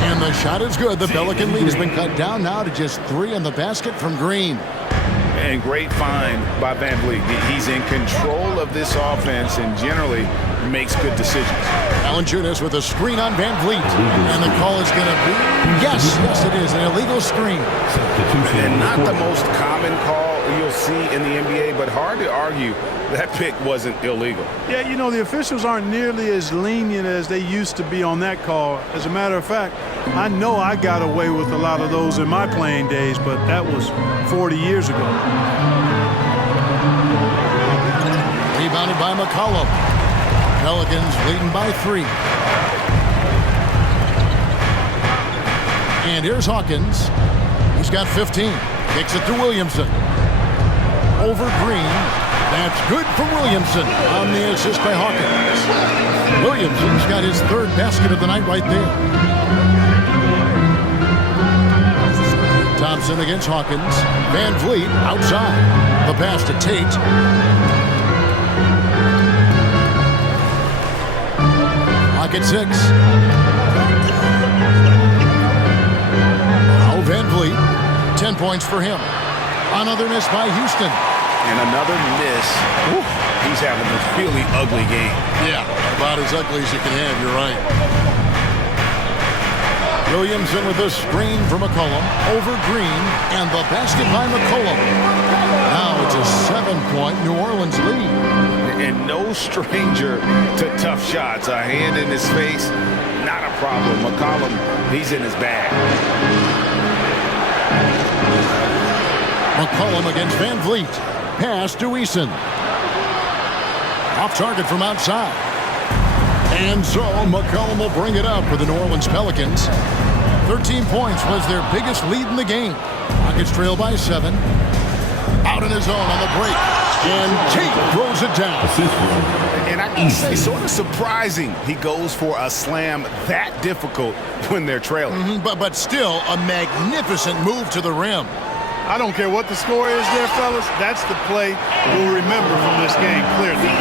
And the shot is good. The Pelican lead has been cut down now to just 3 on the basket from Green. And great find by Van Vliet. He's in control of this offense and generally makes good decisions. Valanciunas with a screen on Van Vliet. And the call is going to be, yes, it is, an illegal screen. And not the most common call you'll see in the NBA, but hard to argue that pick wasn't illegal. Yeah, you know, the officials aren't nearly as lenient as they used to be on that call. As a matter of fact, I know I got away with a lot of those in my playing days, but that was 40 years ago. Rebounded by McCollum. Pelicans leading by 3. And here's Hawkins. He's got 15. Kicks it to Williamson. Over Green. That's good from Williamson on the assist by Hawkins. Williamson's got his 3rd basket of the night right there. Thompson against Hawkins. Van Vliet outside. The pass to Tate. Pocket 6. Now Van Vliet. 10 points for him. Another miss by Houston. And another miss. Whew, he's having a really ugly game. Yeah, about as ugly as you can have, you're right. Williamson with a screen for McCollum. Over Green, and the basket by McCollum. Now it's a 7-point New Orleans lead. And no stranger to tough shots. A hand in his face, not a problem. McCollum, he's in his bag. McCollum against Van Vliet. Pass to Eason. Off target from outside. And so McCollum will bring it up for the New Orleans Pelicans. 13 points was their biggest lead in the game. Rockets trail by 7. Out in his own on the break. And Tate throws it down. And I can say sort of surprising he goes for a slam that difficult when they're trailing. But still a magnificent move to the rim. I don't care what the score is there, fellas. That's the play we'll remember from this game, clearly.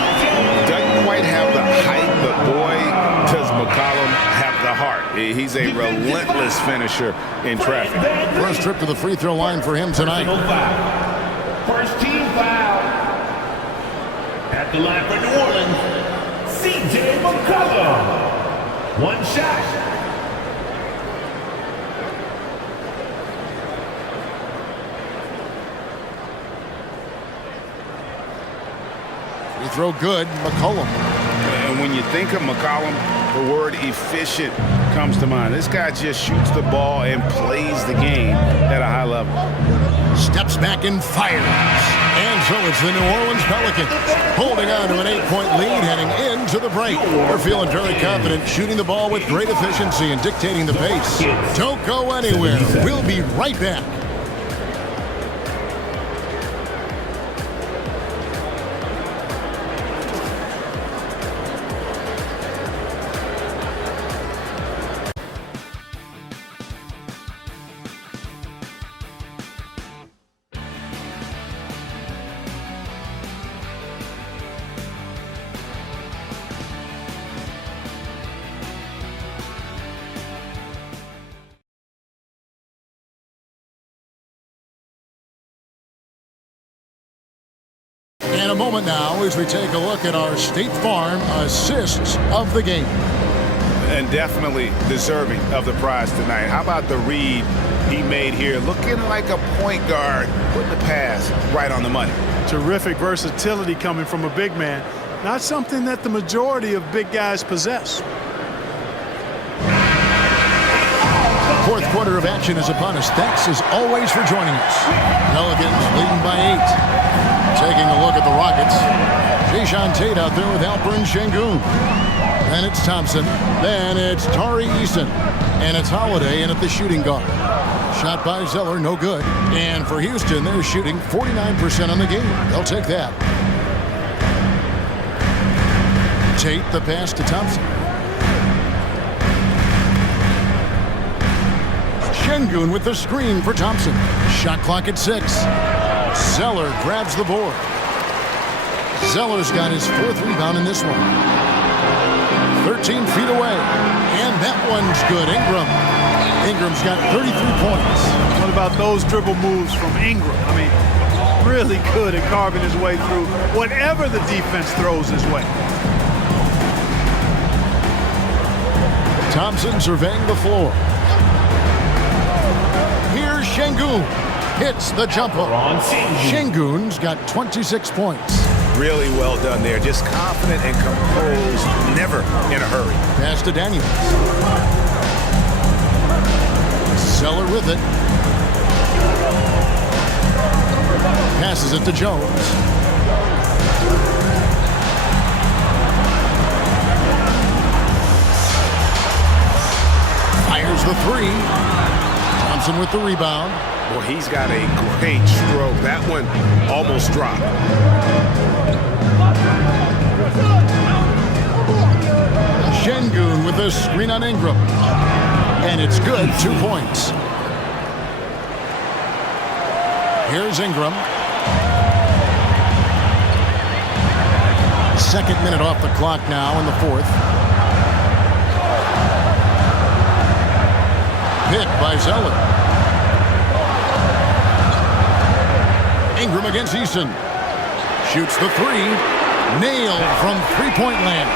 Doesn't quite have the height, but boy, does McCollum have the heart. He's a relentless finisher in traffic. First trip to the free throw line for him tonight. First team foul. At the line for New Orleans, C.J. McCollum. 1 shot. Free throw good, McCollum. And when you think of McCollum, the word efficient comes to mind. This guy just shoots the ball and plays the game at a high level. Steps back and fires. And so it's the New Orleans Pelicans holding on to an 8-point lead heading into the break. They're feeling very confident, shooting the ball with great efficiency and dictating the pace. Don't go anywhere. We'll be right back. In a moment now as we take a look at our State Farm assists of the game. And definitely deserving of the prize tonight. How about the read he made here? Looking like a point guard, putting the pass right on the money. Terrific versatility coming from a big man. Not something that the majority of big guys possess. Fourth quarter of action is upon us. Thanks as always for joining us. Pelicans leading by 8. Taking a look at the Rockets. Jayshawn Tate out there with Alperen Sengun. Then it's Thompson. Then it's Tari Eason. And it's Holiday in at the shooting guard. Shot by Zeller, no good. And for Houston, they're shooting 49% on the game. They'll take that. Tate, the pass to Thompson. Sengun with the screen for Thompson. Shot clock at 6. Zeller grabs the board. Zeller's got his 4th rebound in this one. 13 feet away. And that one's good. Ingram's got 33 points. What about those dribble moves from Ingram? I mean, really good at carving his way through whatever the defense throws his way. Thompson surveying the floor. Here's Sengun. Hits the jumper. Sengun's got 26 points. Really well done there. Just confident and composed, never in a hurry. Pass to Daniels. Zeller with it. Passes it to Jones. Fires the 3. Thompson with the rebound. Well, he's got a great stroke. That one almost dropped. Sengun with a screen on Ingram. And it's good. 2 points. Here's Ingram. 2nd minute off the clock now in the 4th. Hit by Zeller. Ingram against Eason. Shoots the 3. Nailed from three-point land.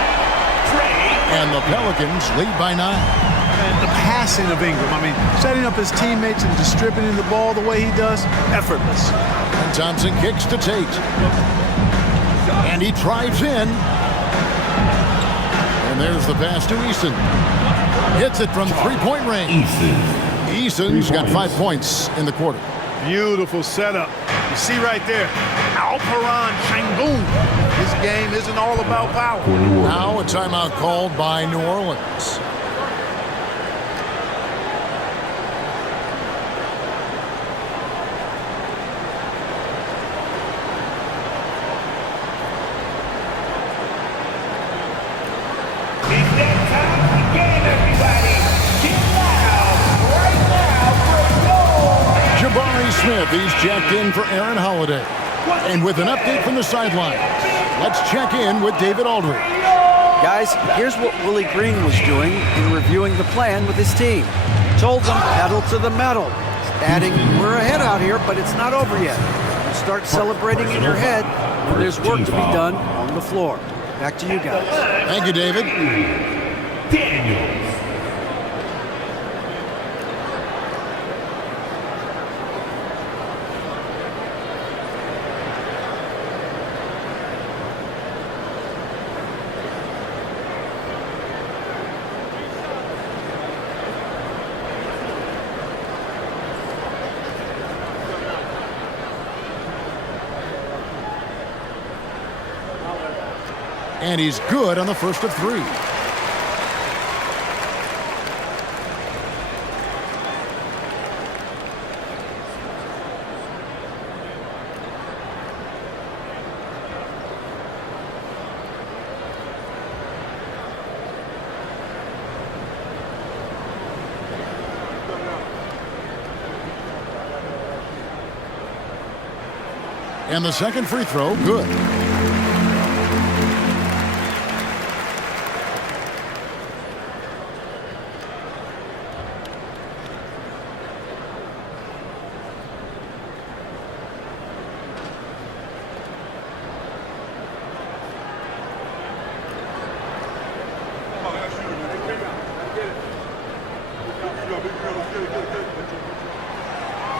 And the Pelicans lead by 9. And the passing of Ingram, I mean, setting up his teammates and distributing the ball the way he does, effortless. And Thompson kicks to Tate. And he drives in. And there's the pass to Eason. Hits it from three-point range. Eason's got 5 points in the quarter. Beautiful setup. You see right there, Alperen Sengun. This game isn't all about power. Now a timeout called by New Orleans. It's that time of the game, everybody. Get loud right now for your Jabari Smith, he's checked in for Aaron Holiday. And with an update from the sidelines, let's check in with David Aldridge. Guys, here's what Willie Green was doing in reviewing the plan with his team. Told them, pedal to the metal. Adding, we're ahead out here, but it's not over yet. Start celebrating in your head when there's work to be done on the floor. Back to you guys. Thank you, David. Daniels. And he's good on the first of 3. And the second free throw, good.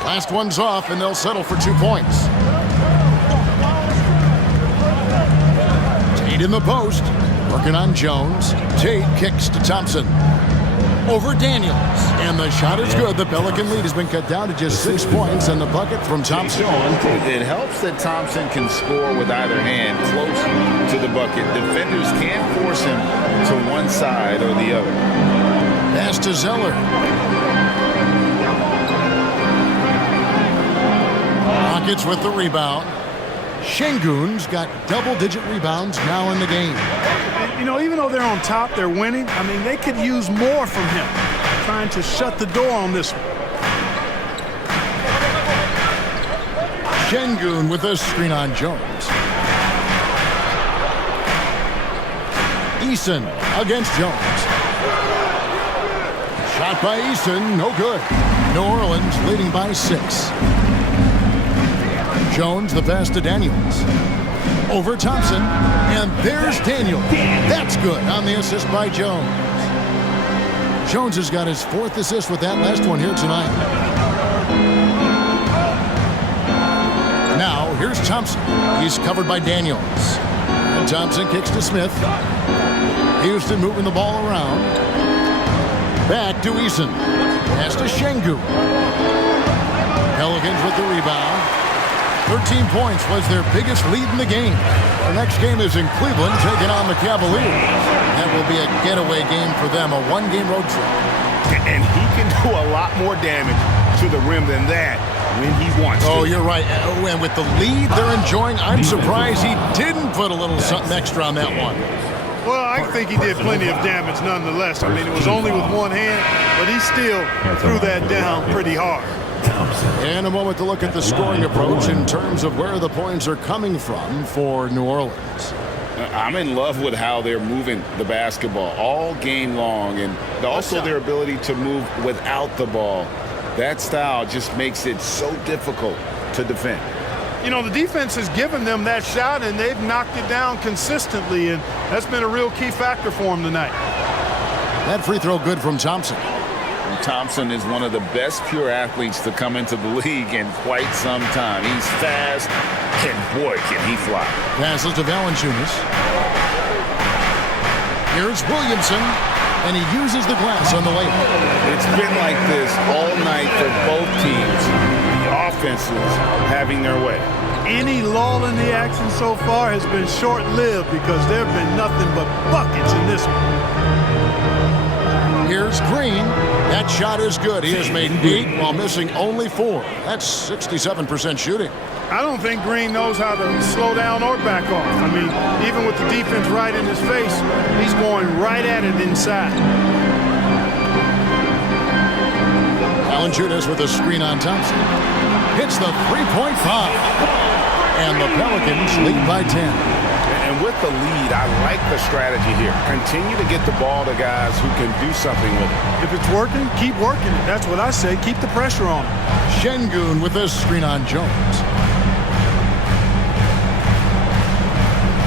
Last one's off, and they'll settle for 2 points. Tate in the post, working on Jones. Tate kicks to Thompson. Over Daniels, and the shot is good. The Pelican lead has been cut down to just 6 points, and the bucket from Thompson. It helps that Thompson can score with either hand close to the bucket. Defenders can't force him to one side or the other. Pass to Zeller. Rockets with the rebound. Şengün's got double-digit rebounds now in the game. You know, even though they're on top, they're winning. I mean, they could use more from him. Trying to shut the door on this one. Şengün with a screen on Jones. Eason against Jones. Shot by Eason, no good. New Orleans leading by 6. Jones, the pass to Daniels. Over Thompson, and there's Daniels. That's good on the assist by Jones. Jones has got his 4th assist with that last one here tonight. Now, here's Thompson. He's covered by Daniels. And Thompson kicks to Smith. Houston moving the ball around. Back to Eason. Pass to Şengün. Pelicans with the rebound. 13 points was their biggest lead in the game. The next game is in Cleveland, taking on the Cavaliers. That will be a getaway game for them, a 1-game road trip. And he can do a lot more damage to the rim than that when he wants to. Oh, you're right. And with the lead they're enjoying, I'm surprised he didn't put a little something extra on that one. Well, I think he did plenty of damage nonetheless. I mean, it was only with one hand, but he still threw that down pretty hard. And a moment to look at the scoring approach in terms of where the points are coming from for New Orleans. I'm in love with how they're moving the basketball all game long, and also their ability to move without the ball. That style just makes it so difficult to defend. You know, the defense has given them that shot, and they've knocked it down consistently, and that's been a real key factor for them tonight. That free throw good from Thompson. Thompson is one of the best pure athletes to come into the league in quite some time. He's fast, and boy, can he fly. Passes to Valanciunas. Here's Williamson, and he uses the glass on the layup. It's been like this all night for both teams. The offenses having their way. Any lull in the action so far has been short-lived because there have been nothing but buckets in this one. Here's Green. That shot is good. He has made 8 while missing only 4. That's 67% shooting. I don't think Green knows how to slow down or back off. I mean, even with the defense right in his face, he's going right at it inside. Valanciunas with a screen on Thompson. Hits the three-point foul. And the Pelicans lead by 10. And with the lead, I like the strategy here. Continue to get the ball to guys who can do something with it. If it's working, keep working it. That's what I say. Keep the pressure on him. Şengün with a screen on Jones.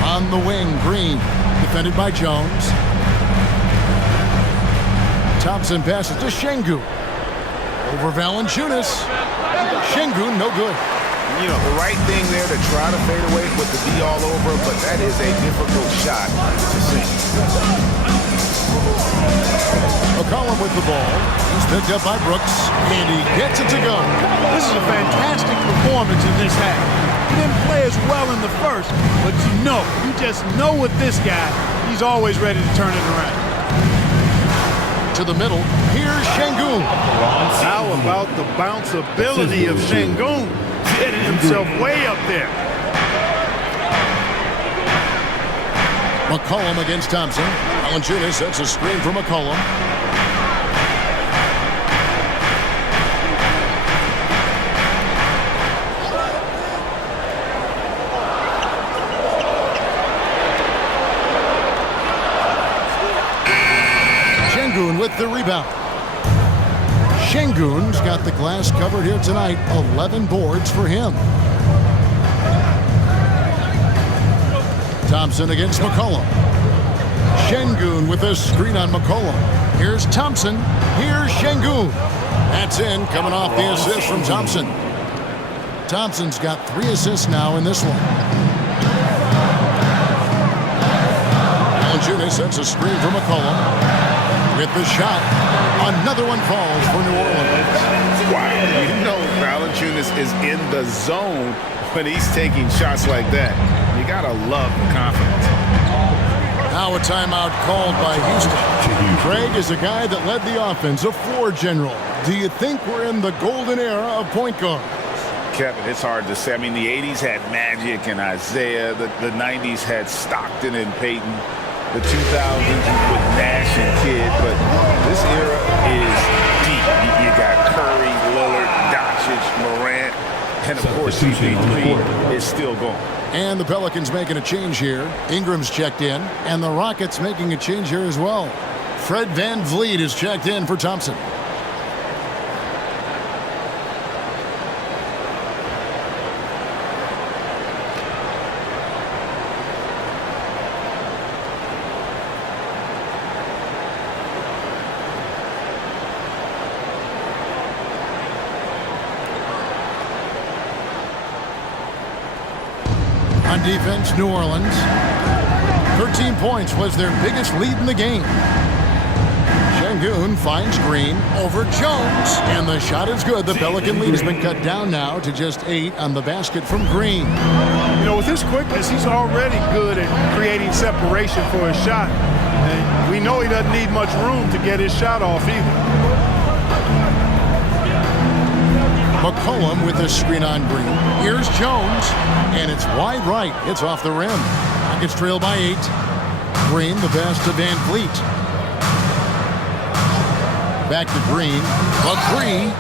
On the wing, Green, defended by Jones. Thompson passes to Şengün. Over Valanciunas. Şengün, no good. You know, the right thing there to try to fade away with the D all over, but that is a difficult shot to see. McCollum with the ball. He's picked up by Brooks, and he gets it to go. This is a fantastic performance in this half. Didn't play as well in the first, but you just know with this guy, he's always ready to turn it around. To the middle, here's Şengün. How about the bounce ability of Şengün? Getting himself way up there. McCollum against Thompson. Valanciunas sets a screen for McCollum. Şengün with the rebound. Şengün's got the glass covered here tonight. 11 boards for him. Thompson against McCollum. Şengün with a screen on McCollum. Here's Thompson. Here's Şengün. That's in, coming off the assist from Thompson. Thompson's got 3 assists now in this one. Valanciunas sets a screen for McCollum. With the shot, another one falls for New Orleans. Wow, you know Valanciunas is in the zone when he's taking shots like that. You gotta love the confidence. Now a timeout called by Houston. Craig is a guy that led the offense, a floor general. Do you think we're in the golden era of point guard? Kevin, it's hard to say. I mean, the 80s had Magic and Isaiah. The 90s had Stockton and Peyton. The 2000s with Nash and Kidd. But this era is deep. You got Curry, Lillard, Doncic, Morant, and of course CP3 is still going. And the Pelicans making a change here. Ingram's checked in, and the Rockets making a change here as well. Fred VanVleet is checked in for Thompson. On defense, New Orleans. 13 points was their biggest lead in the game. Şengün finds Green over Jones, and the shot is good. The Pelican lead has been cut down now to just 8 on the basket from Green. You know, with his quickness, he's already good at creating separation for his shot. And we know he doesn't need much room to get his shot off either. McCollum with a screen on Green. Here's Jones, and it's wide right. It's off the rim. Rockets trail by 8. Green, the pass to VanVleet. Back to Green. A three.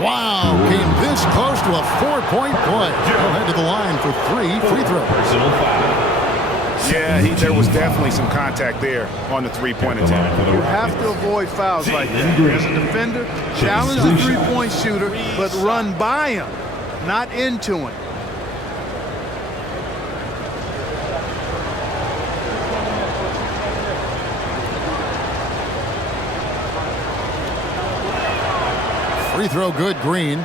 Wow, came this close to a 4-point play. He'll head to the line for 3 free throws. Yeah, there was definitely some contact there on the three-point attempt. You have to avoid fouls like that. As a defender, challenge the three-point shooter, but run by him, not into him. Free throw good, Green.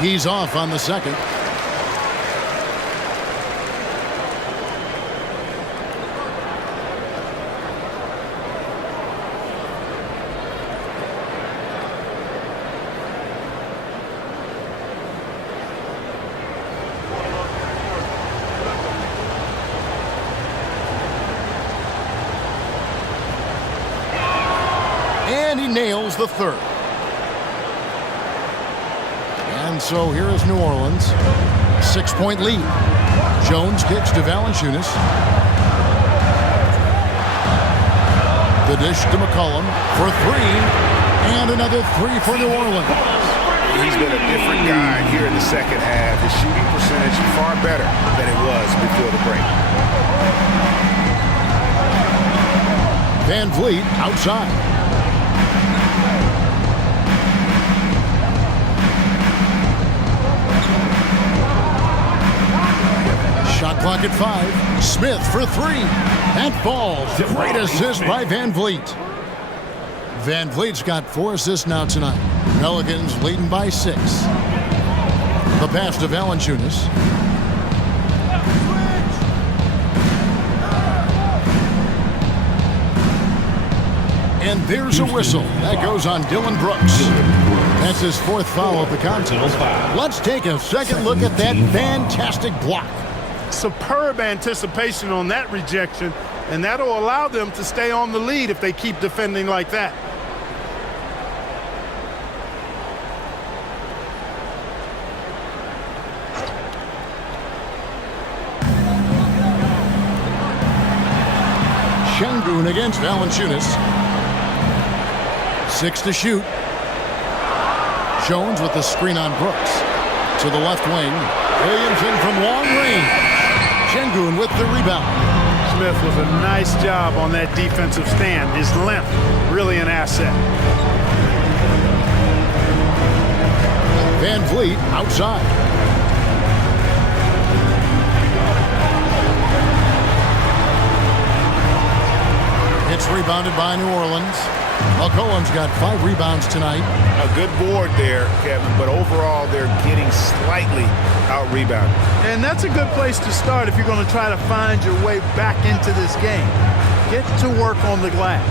He's off on the second. And he nails the third. And so here is New Orleans. 6-point lead. Jones kicks to Valanciunas. The dish to McCollum for 3. And another 3 for New Orleans. He's been a different guy here in the second half. His shooting percentage far better than it was before the break. VanVleet outside. Shot clock at 5. Smith for 3. That falls. Great assist by VanVleet. Van Vliet's got 4 assists now tonight. Pelicans leading by 6. The pass to Valanciunas. And there's a whistle. That goes on Dylan Brooks. That's his 4th foul of the contest. Let's take a second look at that fantastic block. Superb anticipation on that rejection, and that'll allow them to stay on the lead if they keep defending like that. Şengün against Valanciunas. 6 to shoot. Jones with the screen on Brooks. To the left wing. Williamson from long range. Şengün with the rebound. Smith with a nice job on that defensive stand. His length, really an asset. Van Vliet outside. It's rebounded by New Orleans. McCollum's got 5 rebounds tonight. A good board there, Kevin, but overall they're getting slightly out-rebounded. And that's a good place to start if you're going to try to find your way back into this game. Get to work on the glass.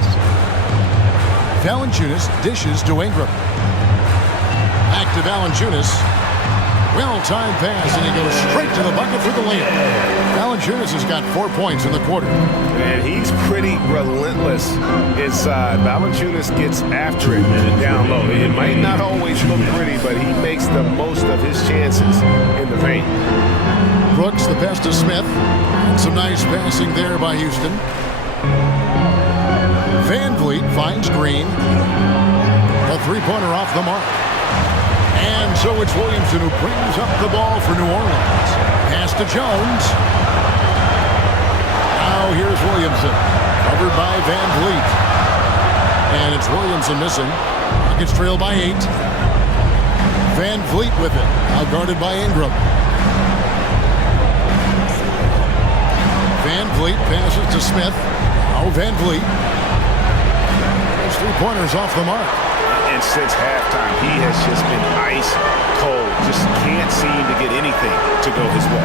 Valanciunas dishes to Ingram. Back to Valanciunas. Well-timed pass, and he goes straight to the bucket for the layup. Valanciunas has got 4 points in the quarter. And he's pretty relentless inside. Valanciunas gets after it down low. It might not always look pretty, but he makes the most of his chances in the paint. Brooks, the pass to Smith. And some nice passing there by Houston. Van Vliet finds Green. A 3-pointer off the mark. And so it's Williamson who brings up the ball for New Orleans. Pass to Jones. Now here's Williamson. Covered by Van Vliet. And it's Williamson missing. Rockets trail by 8. Van Vliet with it. Now guarded by Ingram. Van Vliet passes to Smith. Now Van Vliet. Those 3-pointers off the mark. And since halftime, he has just been ice cold. Just can't seem to get anything to go his way.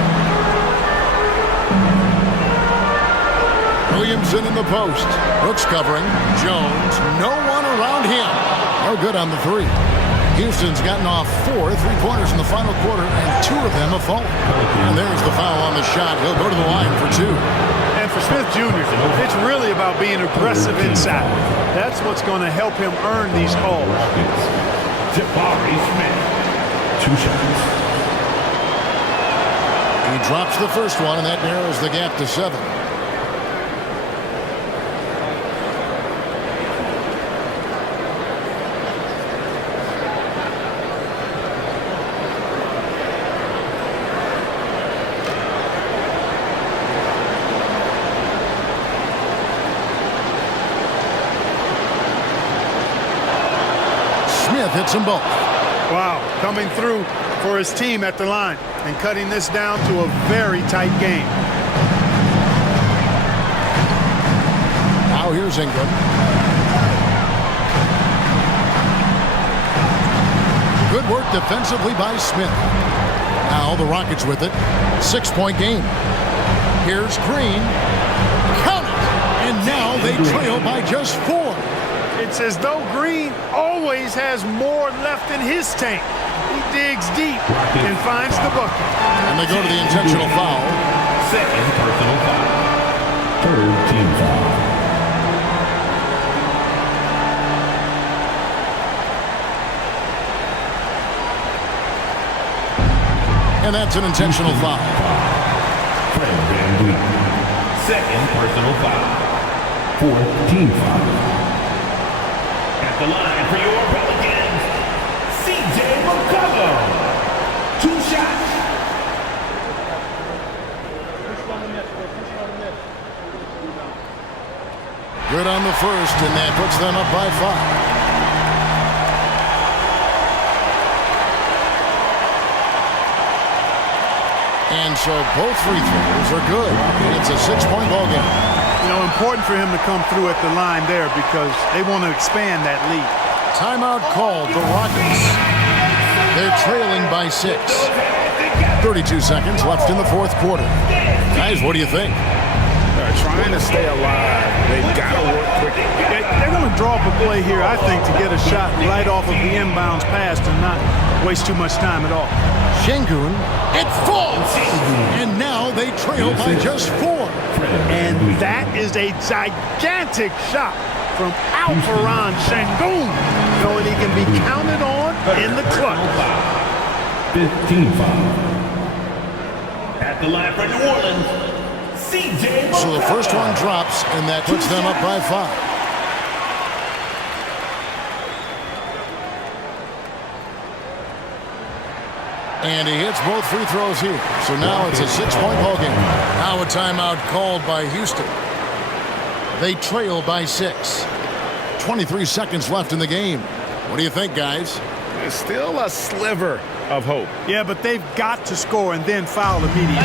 Williamson in the post. Brooks covering. Jones. No one around him. No good on the 3. Houston's gotten off 4 3-pointers in the final quarter, and 2 of them have fallen. And there's the foul on the shot. He'll go to the line for 2. And for Smith Jr., it's really about being aggressive inside. That's what's going to help him earn these calls. Jabari Smith, 2 shots. He drops the first one, and that narrows the gap to 7. Smith hits them both. Wow, coming through for his team at the line and cutting this down to a very tight game. Now here's Ingram. Good work defensively by Smith. Now the Rockets with it. 6-point game. Here's Green. Count it! And now they trail by just 4. It's as though Green always has more left in his tank. He digs deep and finds the bucket. And they go to the intentional foul. Second personal foul. Third team foul. And that's an intentional foul. Fred Van Vliet. Second personal foul. Fourth team foul. At the line for your Pelicans, CJ McCollum. 2 shots. Good on the first, and that puts them up by 5. And so both free throws are good. It's a 6-point ball game. You know, important for him to come through at the line there because they want to expand that lead. Timeout called the Rockets. They're trailing by 6. 32 seconds left in the fourth quarter. Guys, what do you think? They're trying to stay alive. They've got to work quickly. They're going to draw up a play here, I think, to get a shot right off of the inbounds pass and not waste too much time at all. Şengün, it falls! And now they trail by just 4. And that is a gigantic shot from Alperen Şengün, knowing he can be counted on in the clutch. 15-5. At the line for New Orleans, CJ. So the first one drops, and that puts them up by 5. And he hits both free throws here. So now it's a 6-point ball game. Now a timeout called by Houston. They trail by 6. 23 seconds left in the game. What do you think, guys? There's still a sliver of hope. Yeah, but they've got to score and then foul immediately.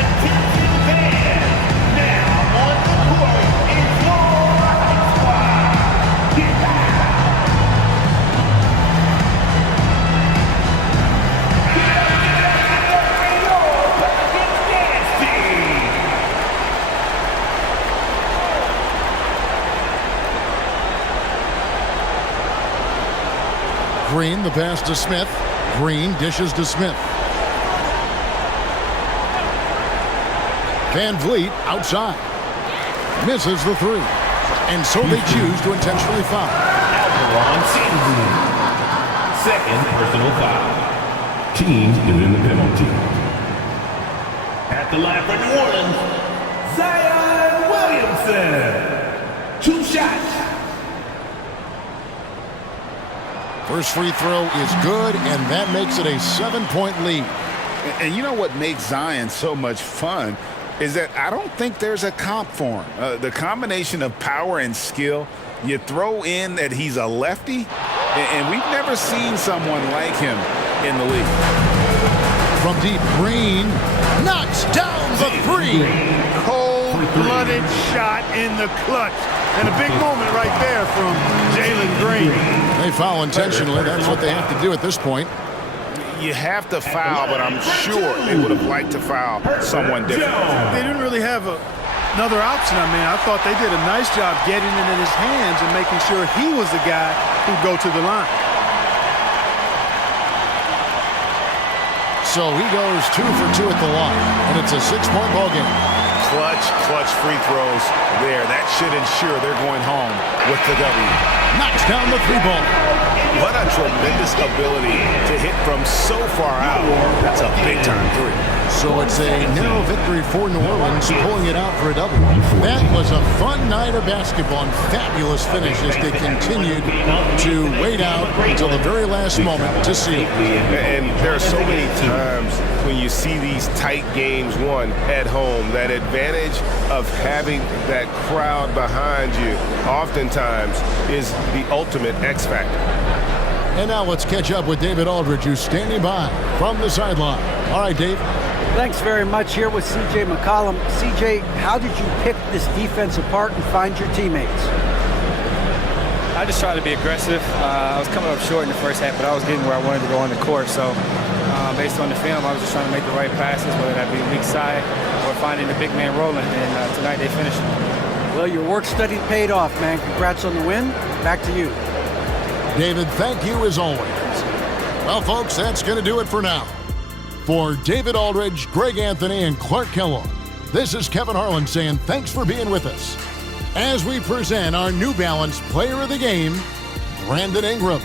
Green, the pass to Smith. Green dishes to Smith. Van Vliet outside. Misses the 3. And so they choose to intentionally foul. Alperen Şengün. Second personal foul. Team is in the penalty. At the line for New Orleans, Zion Williamson. 2 shots. First free throw is good, and that makes it a 7-point lead. And you know what makes Zion so much fun is that I don't think there's a comp for him. The combination of power and skill, you throw in that he's a lefty, and we've never seen someone like him in the league. From deep, Green knocks down the 3. Cold-blooded shot in the clutch. And a big moment right there from Jalen Green. They foul intentionally. That's what they have to do at this point. You have to foul, but I'm sure they would have liked to foul someone different. They didn't really have another option. I mean, I thought they did a nice job getting it in his hands and making sure he was the guy who'd go to the line. So he goes 2 for 2 at the line, and it's a 6-point ball game. Clutch free throws there. That should ensure they're going home with the W. Knocks down the 3-ball. What a tremendous ability to hit from so far out. That's a big-time 3. So it's a narrow victory for New Orleans, pulling it out for a double. That was a fun night of basketball and fabulous finish as they continued to wait out until the very last moment to seal. And there are so many times when you see these tight games won at home, that advantage of having that crowd behind you oftentimes is the ultimate X factor. And now let's catch up with David Aldridge, who's standing by from the sideline. All right, Dave. Thanks very much. Here with CJ McCollum. CJ, how did you pick this defense apart and find your teammates? I just tried to be aggressive. I was coming up short in the first half, but I was getting where I wanted to go on the court. So based on the film, I was just trying to make the right passes, whether that be weak side or finding the big man rolling. And tonight they finished. Well, your work study paid off, man. Congrats on the win. Back to you. David, thank you as always. Well, folks, that's going to do it for now. For David Aldridge, Greg Anthony, and Clark Kellogg, this is Kevin Harlan saying thanks for being with us as we present our New Balance Player of the Game, Brandon Ingram.